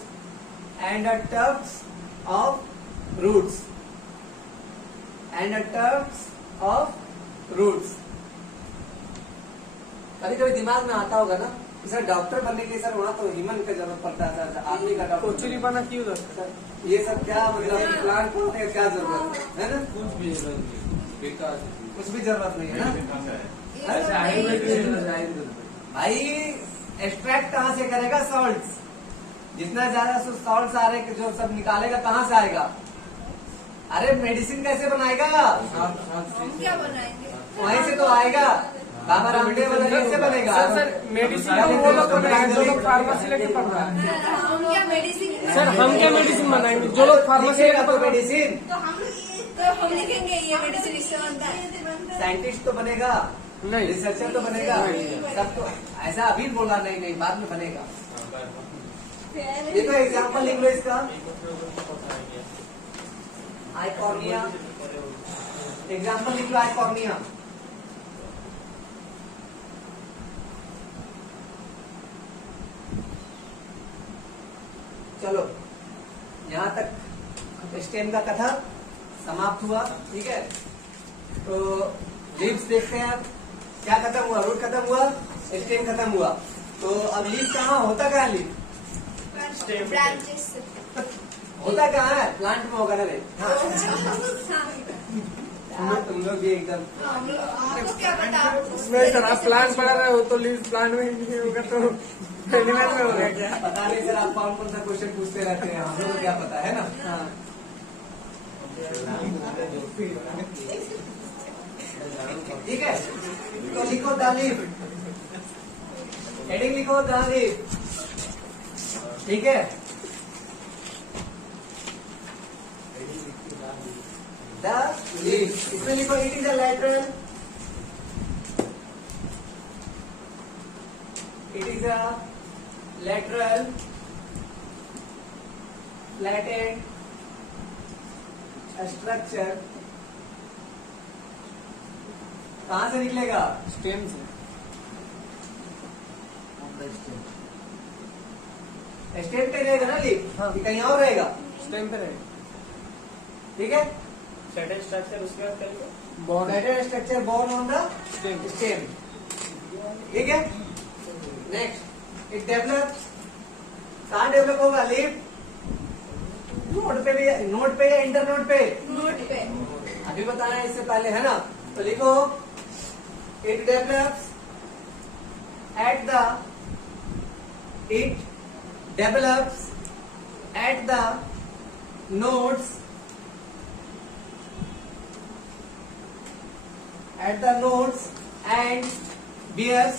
कभी कभी दिमाग में आता होगा ना, सर डॉक्टर बनने के लिए सर वहाँ तो ह्यूमन का जरूरत पड़ता है, सर आदमी का डॉक्टर। कोचुरी बना क्यों दर सर ये सब क्या मतलब प्लांट पढ़ने का क्या जरूरत है ना? कुछ भी जरूरत नहीं, बेकार है। कुछ भी जरूरत नहीं है ना अच्छा आयुर्वेद भाई। एक्सट्रैक्ट कहाँ से करेगा? सॉल्ट्स, जितना ज्यादा सॉल्ट्स आ रहे जो सब निकालेगा कहाँ से आएगा? अरे मेडिसिन कैसे बनाएगा? हम क्या बनाएंगे? वहीं से तो आएगा। बाबा रामदेव वाला कैसे बनेगा? सर मेडिसिन तो वो लोग बनाएंगे जो लोग फार्मेसी लेके पढ़ रहा है। हम क्या मेडिसिन? सर हम क्या मेडिसिन बनाएंगे? जो लोग फार्मेसी लेके तो पढ़ रहे हैं। मेडिसिन तो हम लिखेंगे ये मेडिसिन इससे बनता है। साइंटिस्ट तो बनेगा, नहीं रिसर्चर तो बनेगा, सब तो ऐसा अभी बोला नहीं बाद में बनेगा। देखो एग्जाम्पल लिख लो इसका, आइकॉर्निया। एग्जाम्पल लिख लो आइकॉर्निया। चलो यहाँ तक स्टेम का कथा समाप्त हुआ, ठीक है। तो लीव्स देखते हैं आप, क्या खत्म हुआ? रूट खत्म हुआ, स्टेम खत्म हुआ। तो अब लीव कहाँ होता? कहाँ लीव ब्रांचेस होता कहाँ है? प्लांट में होगा ना रे। हाँ तुम लोग भी एकदम आपको क्या पता? नहीं सर आप प्लान पढ़ा रहे हो तो लीव प्लान में ही नहीं होगा तो एनिमल में हो गया क्या? पता नहीं सर, आप कौन कौन सा क्वेश्चन पूछते रहते हैं, हम लोग को क्या पता है ना। ठीक है, तो लिखो द लीफ, हेडिंग लिखो द लीफ, ठीक है। द लीफ, इसमें लिखो it is a lateral, it is a lateral flattened structure। कहां से निकलेगा? स्टेम से। स्टेम पे रहेगा ना लीफ, हाँ। कि कहीं और रहेगा? स्टेम पे रहेगा। ठीक है। सेटेड स्ट्रक्चर उसके बाद करेंगे Lateral structure born on the stem. stem, ठीक है। नेक्स्ट, इट डेवलप, कहाँ डेवलप होगा? लीफ नोट पे या इंटर नोट पे? नोट पे। अभी बताना है इससे पहले, है ना? तो लिखो it develops at the notes and bears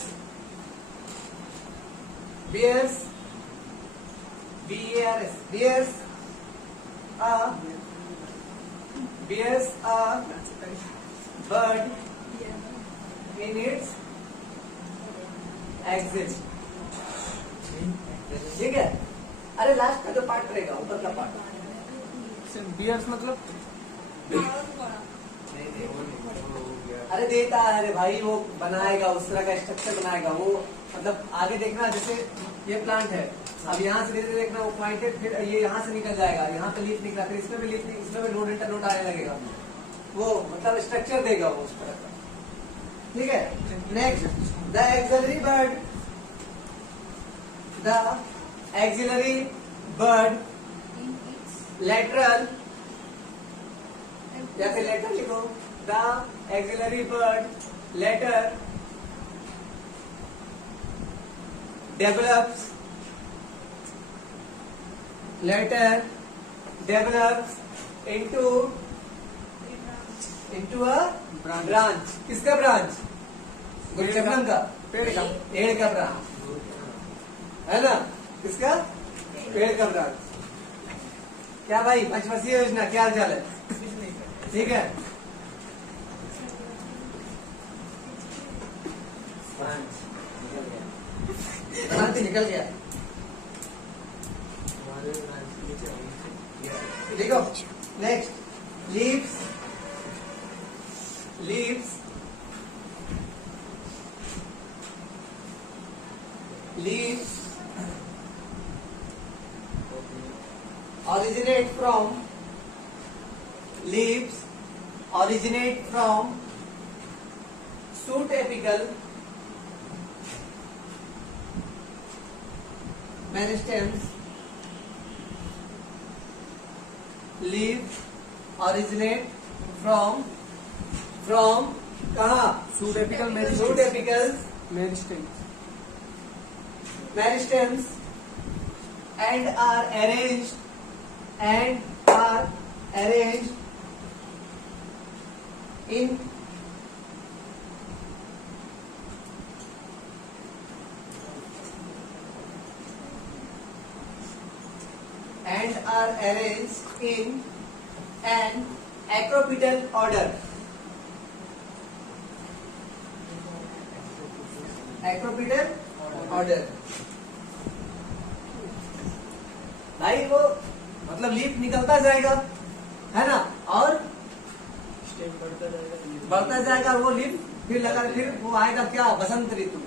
a bird in its exit. ठीक है? अरे लास्ट का जो पार्ट रहेगा, ऊपर का पार्ट, बियर्स मतलब अरे देता है, अरे भाई वो बनाएगा, उस तरह का स्ट्रक्चर बनाएगा वो, मतलब आगे देखना, जैसे ये प्लांट है, अब यहाँ से धीरे देखना वो पॉइंटेड, फिर ये यहाँ से निकल जाएगा, यहाँ पे लीफ निकला, फिर इसमें भी लीफ, इसमें भी नोड इंटर नोड आने लगेगा, वो मतलब स्ट्रक्चर देगा वो उस तरह का। ठीक है? Next, the axillary bud lateral, या फिर लेटर लिखो, the axillary bud later develops into a branch. किसका ब्रांच? गुलचंदन का, पेड़ का ब्रांच, है ना? किसका? पेड़ का ब्रांच। क्या भाई, पंचवर्षीय योजना, क्या हाल चाल है? ठीक है? ब्रांच निकल गया। देखो next, leaves originate from pseudapical meristems. Leaves originate from कहाँ? सूडेपिकल meristems and are arranged in an acropedal order. भाई वो मतलब लीफ निकलता जाएगा, है ना, और बढ़ता जाएगा, और वो लीफ फिर लगा, फिर वो आएगा क्या? बसंत ऋतु,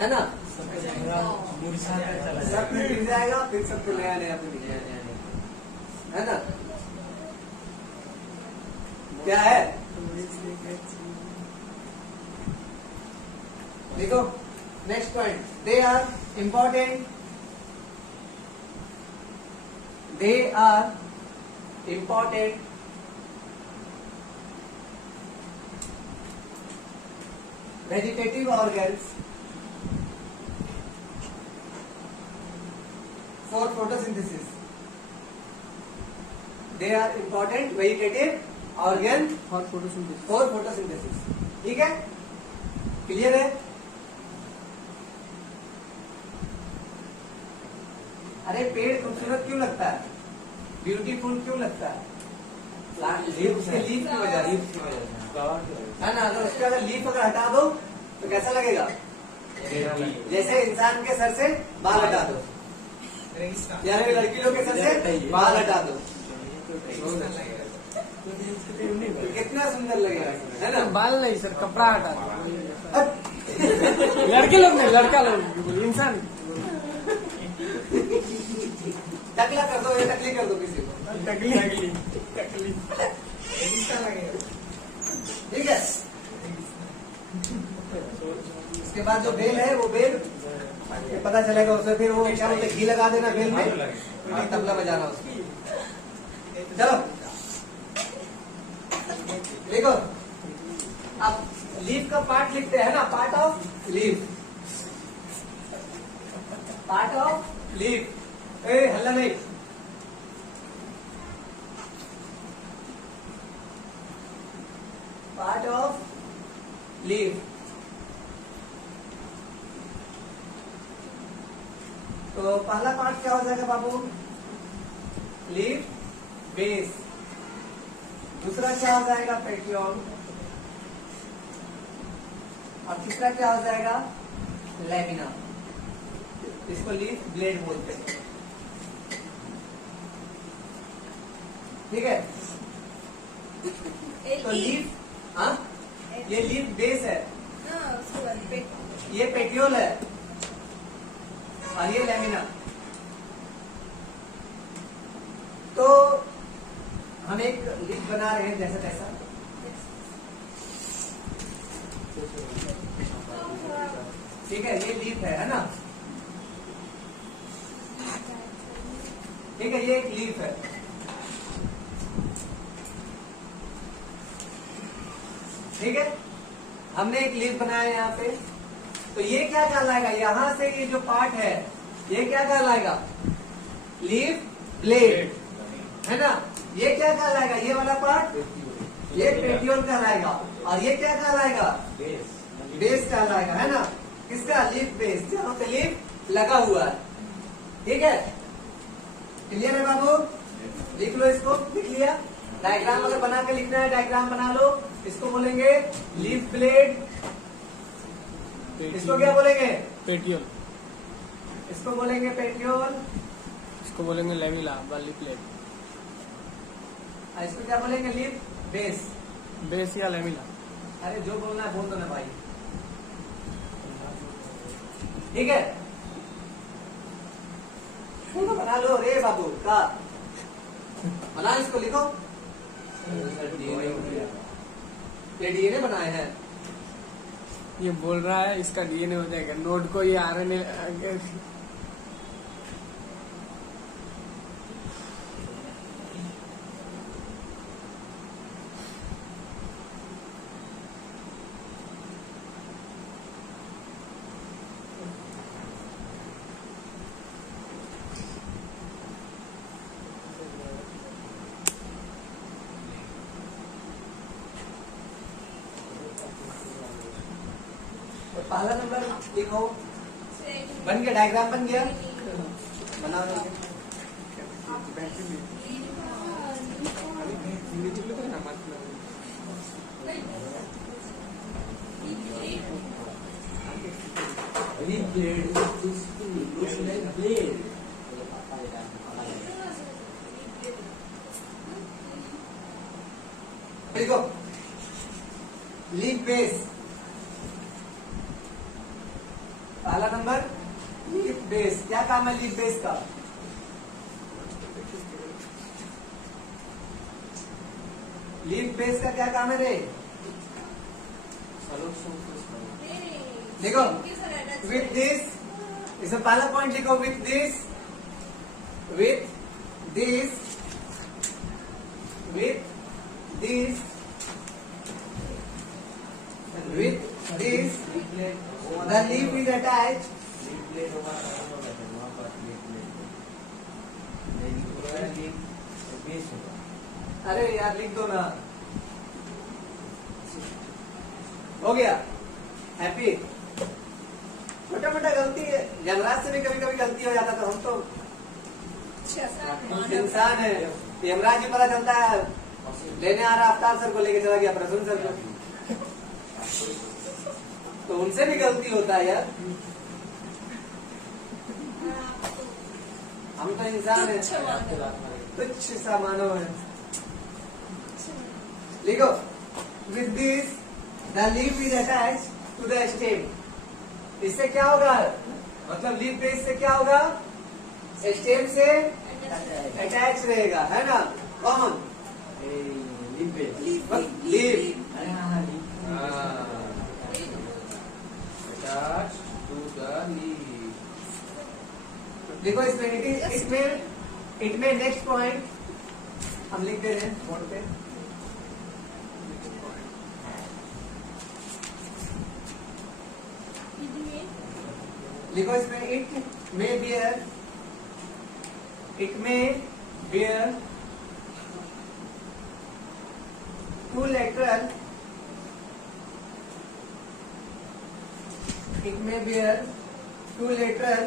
है ना? सब फिर गिर जाएगा, फिर सबको नया नया है ना? क्या है? देखो next point, they are important vegetative organs for photosynthesis. They are important vegetative organ for photosynthesis. for photosynthesis. ठीक है? क्लियर है? अरे पेड़ खूबसूरत क्यों लगता है? ब्यूटीफुल क्यों लगता है? उसके लीफ की वजह से, है ना? अगर उसके अगर लीफ अगर हटा दो तो कैसा लगेगा? जैसे इंसान के सर से बाल हटा दो, या फिर लड़की लोग के सर से बाल हटा दो, कितना सुंदर लगेगा, है ना? बाल नहीं सर, कपड़ा हटा दो। लड़के लोग नहीं, लड़का लोग, इंसान। टकला कर दो, या टकली कर दो किसी को, टकली। ठीक है? इसके बाद जो बेल है, वो बेल पता चलेगा उसे, फिर वो क्या बोलते, घी लगा देना बेल में और तबला बजाना उसमें। चलो देखो, अब लीफ का पार्ट लिखते हैं ना, part of leaf, part of leaf. ए हल्ला नहीं, पार्ट ऑफ लीफ। तो पहला पार्ट क्या हो जाएगा बाबू? Leaf base. दूसरा क्या हो जाएगा? पेटियोल। और तीसरा क्या हो जाएगा? लैमिना। इसको लीफ ब्लेड बोलते हैं। ठीक है, तो लीफ, हाँ ये लीफ बेस है, ये पेटियोल है और ये लैमिना। तो हम एक लीफ बना रहे हैं जैसा तैसा। ठीक है, ये लीफ है ना? ठीक है, ये एक लीफ है। ठीक है, हमने एक लीफ बनाया यहाँ पे। तो ये क्या कहलाएगा? यहाँ से ये जो पार्ट है ये क्या कहलाएगा? लीफ ब्लेड, है ना? ये क्या कहलाएगा? ये वाला पार्ट ये पेटियोल कहलाएगा। और ये क्या कहलाएगा? बेस कहलाएगा, है ना? किसका? लीफ बेस, जहाँ पे लीफ लगा हुआ है। ठीक है, क्लियर है बाबू? लिख लो, इसको लिख लिया। डायग्राम अगर बना के लिखना है, डायग्राम बना लो। इसको बोलेंगे लीफ ब्लेड, इसको क्या बोलेंगे? पेटियोल, इसको बोलेंगे पेटियोल, इसको बोलेंगे लेमिला वाली प्लेट, और इसको क्या बोलेंगे? Leaf base. बेस या लेमिला। अरे जो बोलना है बोल दो ना भाई। ठीक है, इसको बना लो रे बाबू का, बना, इसको लिखो। ये डीएनए बनाए हैं। ये बोल रहा है इसका डीएनए हो जाएगा, नोड को ये आरएनए। तो पहला नंबर लिखो, बन गया, डायग्राम बन गया, बनाओ। देखो, लीफ बेस, पहला नंबर लीफ बेस। क्या काम है लीफ बेस का? लीफ बेस का क्या काम है रे? देखो, विथ दिस, इसमें पहला पॉइंट लिखो, with this, with this, with this, with this the leaf is attached, अरे यार लिख दो ना, हो गया। हैप्पी, छोटा मोटा गलती है, यमराज से भी कभी कभी गलती हो जाता, तो हम तो इंसान है। यमराज ही पता चलता है, लेने आ रहा अफ्तार सर को लेके चला गया प्रसून सर को, तो उनसे भी गलती होता है यार। हम तो इंसान है, तुच्छ सा मानव है। लिखो, with this the leaf is attach to the stem. इससे क्या होगा? मतलब लीफ बेस से क्या होगा? स्टेम से अटैच रहेगा, है ना? कौन? लीफ। देखो इसमें इट में नेक्स्ट पॉइंट हम लिख दे रहे हैं बोर्ड पे। लिखो इसमें it may bear, it may bear two lateral, it may bear two lateral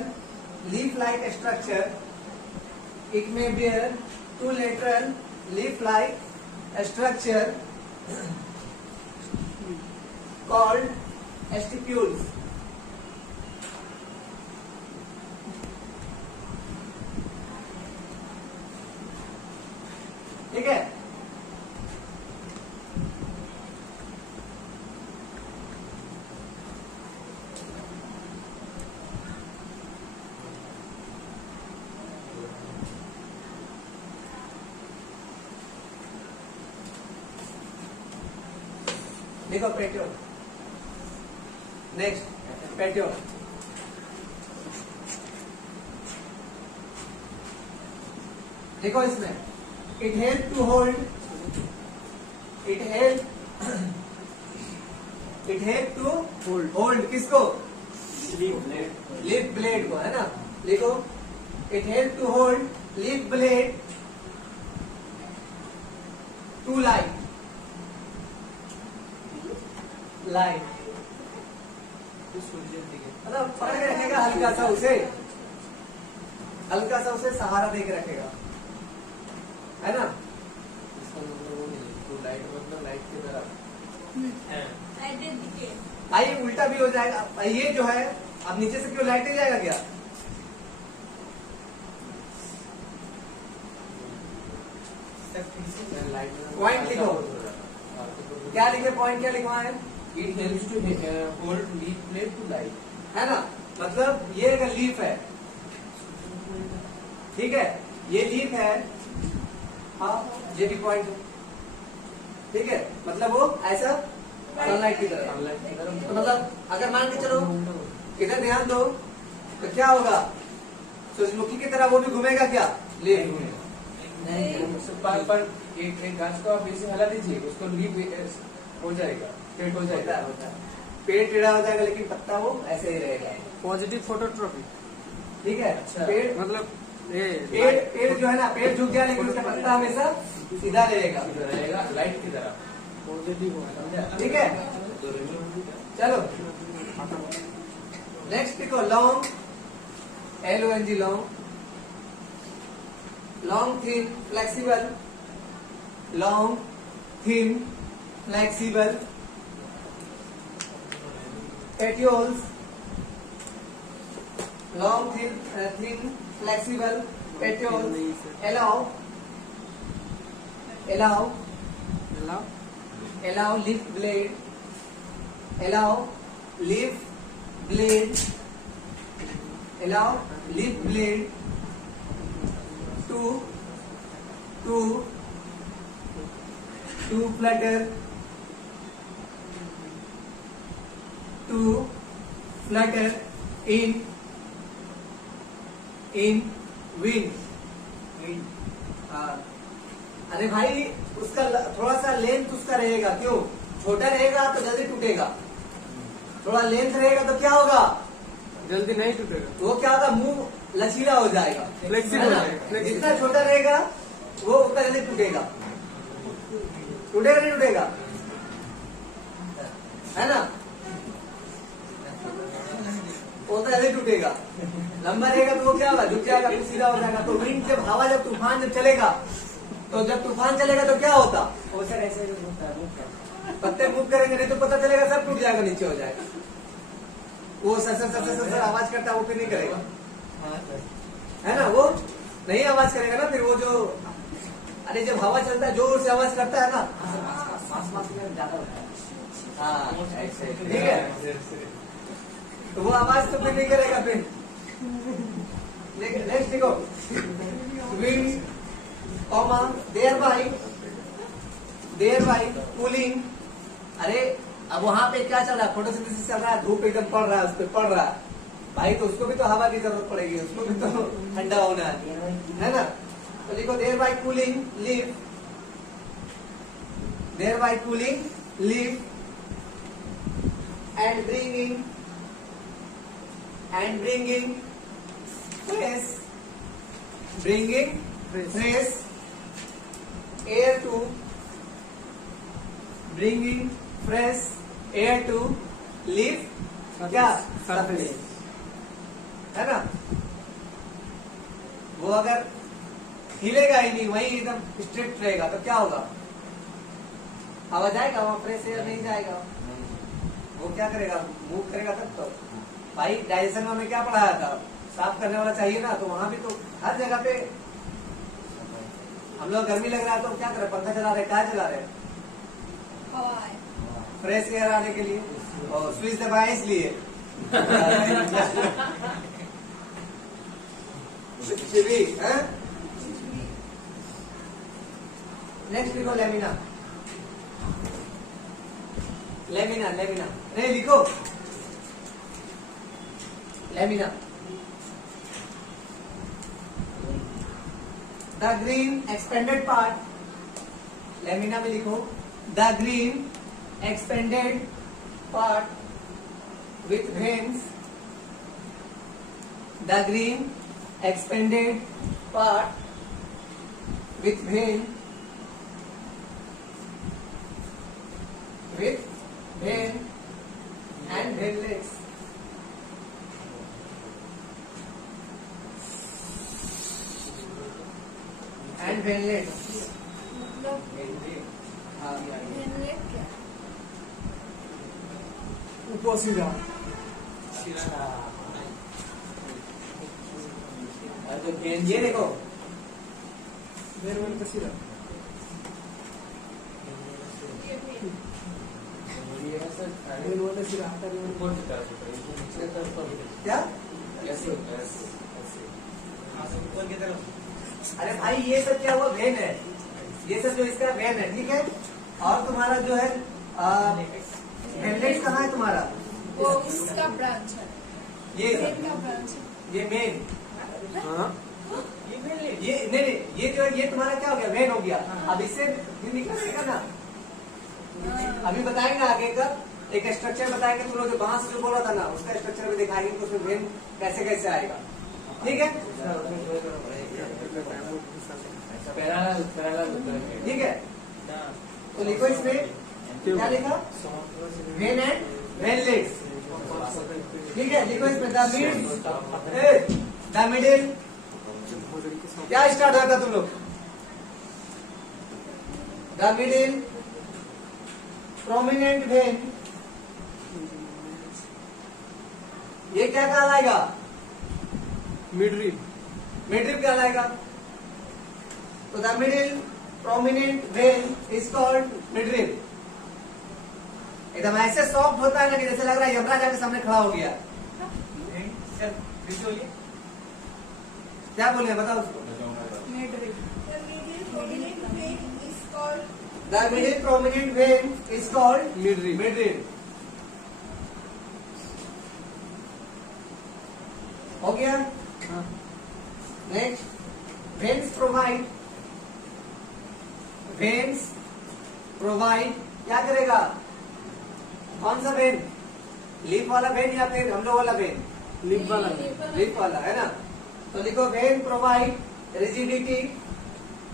leaf-like structure. It may bear two lateral leaf-like structure called stipules. ठीक है। देखो पेटियो, नेक्स्ट पेटियो। देखो इसमें it help to hold, it help to hold किसको? Leaf blade को, है ना। देखो it help to hold leaf blade to light मतलब पकड़ के रखेगा, हल्का सा उसे सहारा दे के रखेगा, है ना। इसका मतलब वो नहीं, तो लाइट मतलब लाइट की तरह। आइए उल्टा भी हो जाएगा। ये जो है अब नीचे से क्यों लाइट नहीं जाएगा क्या? पॉइंट लिखो, क्या लिखे? पॉइंट क्या लिखवा है? It helps to hold leaf blade to light, है ना। मतलब ये अगर लीफ है, ठीक है, ये लीफ है, हाँ ये भी पॉइंट है, ठीक है। मतलब वो ऐसा सनलाइट की तरह, तो मतलब अगर मान के चलो इधर ध्यान दो तो क्या होगा? सूरजमुखी की तरह वो भी घूमेगा क्या? लीफ पर एक गाछ को आप इसे हिला दीजिए, उसको लीफ हो जाएगा, पेट हो जाएगा, पेड़ टेढ़ा हो जाएगा लेकिन पत्ता वो ऐसे ही रहेगा। पॉजिटिव फोटोट्रॉपी, ठीक है। अच्छा। पेड़ मतलब ये पेड़ जो है ना, पेड़ झुक गया लेकिन उसका पत्ता हमेशा सीधा रहेगा, रहेगा लाइट की तरह। पॉजिटिव होगा। ठीक है। चलो नेक्स्ट देखो, long, LONG long, long thin flexible, long thin flexible petioles, long thin flexible petioles allow leaf blade to flutter in wind। अरे भाई उसका थोड़ा सा लेंथ उसका रहेगा, क्यों? छोटा रहेगा तो जल्दी टूटेगा, थोड़ा लेंथ रहेगा तो क्या होगा? जल्दी नहीं टूटेगा, वो क्या होगा? मुंह लचीला हो जाएगा, फ्लेक्सिबल है ना? हो जाएगा। जितना छोटा रहेगा वो उतना जल्दी टूटेगा, टूटेगा नहीं टूटेगा, है ना? वो तो ऐसे टूटेगा। लंबा रहेगा तो वो क्या होगा? झुक जाएगा, फिर सीधा हो जाएगा। तो विंड जब हवा, जब तूफान जब चलेगा, तो जब तूफान चलेगा तो क्या होता? वो सर ऐसे होता है, पत्ते मूव करेंगे नहीं तो पता चलेगा सब टूट जाएगा, नीचे हो जाएगा। वो सर आवाज करता है, वो फिर नहीं करेगा, है ना? वो नहीं आवाज करेगा ना, फिर वो जो, अरे जब हवा चलता है जोर से आवाज करता है ना, ज्यादा होता है। हाँ ठीक है, तो वो आवाज तो फिर नहीं करेगा। फिर नेक्स्ट देखो, wind comma thereby cooling. अरे अब वहां पे क्या चल रहा है? फोटोसिंथेसिस चल रहा है, धूप एकदम पड़ रहा है, उस पर पड़ रहा है भाई, तो उसको भी तो हवा की जरूरत पड़ेगी, उसको भी तो ठंडा होना है ना। तो देखो thereby cooling leaf thereby cooling leaf and bringing fresh air to leaf क्या surface है ना। वो अगर हिलेगा ही नहीं, वही एकदम स्ट्रेट रहेगा तो क्या होगा, हवा जाएगा वहां, फ्रेश एयर नहीं जाएगा। वो क्या करेगा, मूव करेगा तब तो। भाई डाइजेशन में हमें क्या पढ़ाया था, साफ करने वाला चाहिए ना, तो वहां भी तो हर जगह पे हम लोग गर्मी लग रहा है तो क्या करें, पंखा चला रहे, क्या चला रहे, हवा है। फ्रेश एयर आने के लिए, और स्विच दबाए इसलिए नेक्स्ट लिखो लेमिना। नहीं लिखो lamina. The green expanded part, lamina में लिखो the green expanded part with veins, the green expanded part with vein and veinlets, मतलब इनलेट क्या? ऊपर सीधा तो गेंद ये देखो मेरे मन का सीधा ये ऐसा मेरे मन का सीधा आता है। कौन सी तरह से दूसरे तरफ पर क्या, ऐसे होता है, ऐसे अरे भाई ये सब क्या हुआ, वेन है, ये सब जो इसका वेन है, ठीक है। और तुम्हारा जो है वेनलेट कहाँ है तुम्हारा, वो उसका ब्रांच है, ये ब्रेन का ब्रांच है। ये मेन, हाँ ये नहीं, ये जो है ये तुम्हारा क्या हो गया, वेन हो गया। अब इससे भी निकलेगा ना, अभी बताएंगे आगे का एक स्ट्रक्चर बताएंगे, तुम लोग जो बांस जो बोला था ना उसका स्ट्रक्चर भी दिखाएंगे कि उसमें वेन कैसे कैसे आएगा, ठीक है। पैरेलल होता है। ठीक है, तो लिखो इसमें क्या लिखा, वेन एंड वेनलेट्स, ठीक है। लिखो इसमें द मिडिल क्या स्टार्ट होता तुम लोग, द मिडिल प्रोमिनेंट वेन, ये क्या कहलाएगा, मिडरिप मिडरिप कहलाएगा। तो the middle prominent when is called midrib. एकदम ऐसे सॉफ्ट होता है ना कि जैसे लग रहा है यमराज के सामने खड़ा हो गया। क्या बोले बताओ उसको, midrib. The middle prominent when is called midrib. Midrib. हो गया। हाँ नेक्स्ट, वेन्स प्रोवाइड क्या करेगा, कौन सा वेन, लीफ वाला वेन या फिर हम लोग वाला वेन, लिप वाला लीफ वाला है ना। तो लिखो वेन प्रोवाइड रिजिडिटी,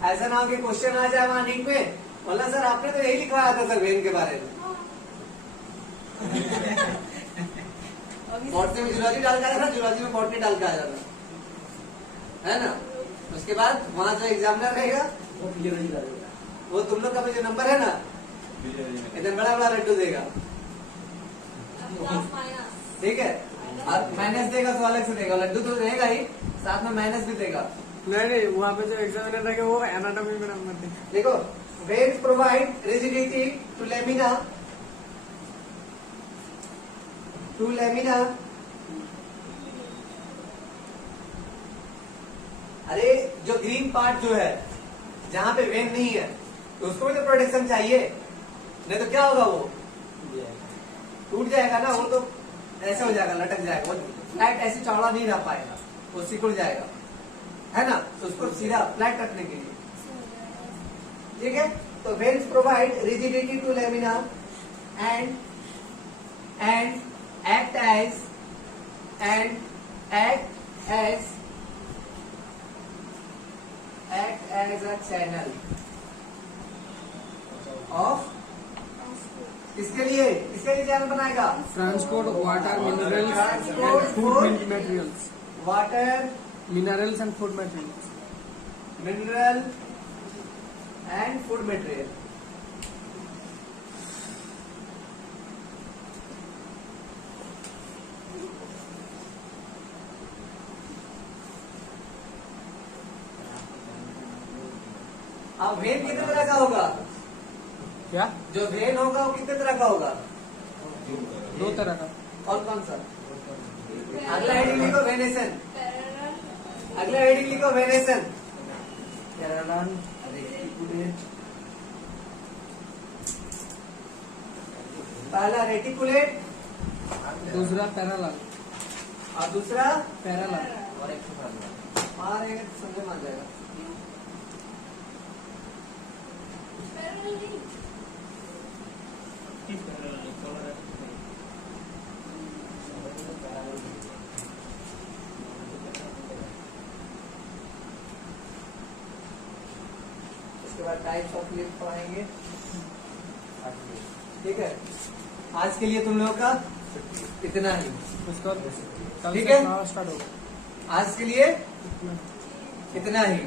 ऐसा ना हो कि क्वेश्चन आ जाए वहां नीट में, बोला सर आपने तो यही लिखवाया था सर वेन के बारे में, बॉटनी में जूलॉजी डाल के आया था, जूलॉजी में बॉटनी डाल के आ जाता है ना। उसके बाद वहां जो एग्जामिनर रहेगा वो तुम लोग का जो नंबर है ना एकदम बड़ा बड़ा लड्डू देगा, ठीक है। और माइनस देगा तो अलग से देगा, लड्डू तो रहेगा ही, साथ में माइनस भी देगा। नहीं वहाँ पे जो एग्जामिनर रहेगा वो एनाटॉमी में नंबर दे। देखो, veins provide rigidity to lamina, अरे जो ग्रीन पार्ट जो है जहां पे वेन नहीं है तो उसको भी तो प्रोटेक्शन चाहिए, नहीं तो क्या होगा, वो टूट जाएगा ना, वो तो ऐसे हो जाएगा, लटक जाएगा, वो फ्लैट ऐसे चौड़ा नहीं रह पाएगा, वो सिकुड़ जाएगा, है ना। तो उसको सीधा फ्लैट रखने के लिए, ठीक है। तो veins provide rigidity to lamina and act as a channel of किसके लिए चैनल बनाएगा? Transport water minerals Transport food food, materials water minerals and food materials mineral and food material. अब वेन कितने तरह का होगा? क्या जो वेन होगा वो कितने तरह का होगा? 2 तरह का और कौन सा? अगला हेडिंग लिखो वेनेसन. अगला हेडिंग लिखो वेनेसन. कैरोलान पहला रेटिकुलेट दूसरा पैरालाल और दूसरा पैरालाल और एक समझे मान जाएगा. उसके बाद टाइप्स ऑफ लिफ्ट पढ़ाएंगे. ठीक है, आज के लिए तुम लोगों का इतना ही. उसका कल ठीक से है? स्टार्ट होगा आज के लिए इतना ही.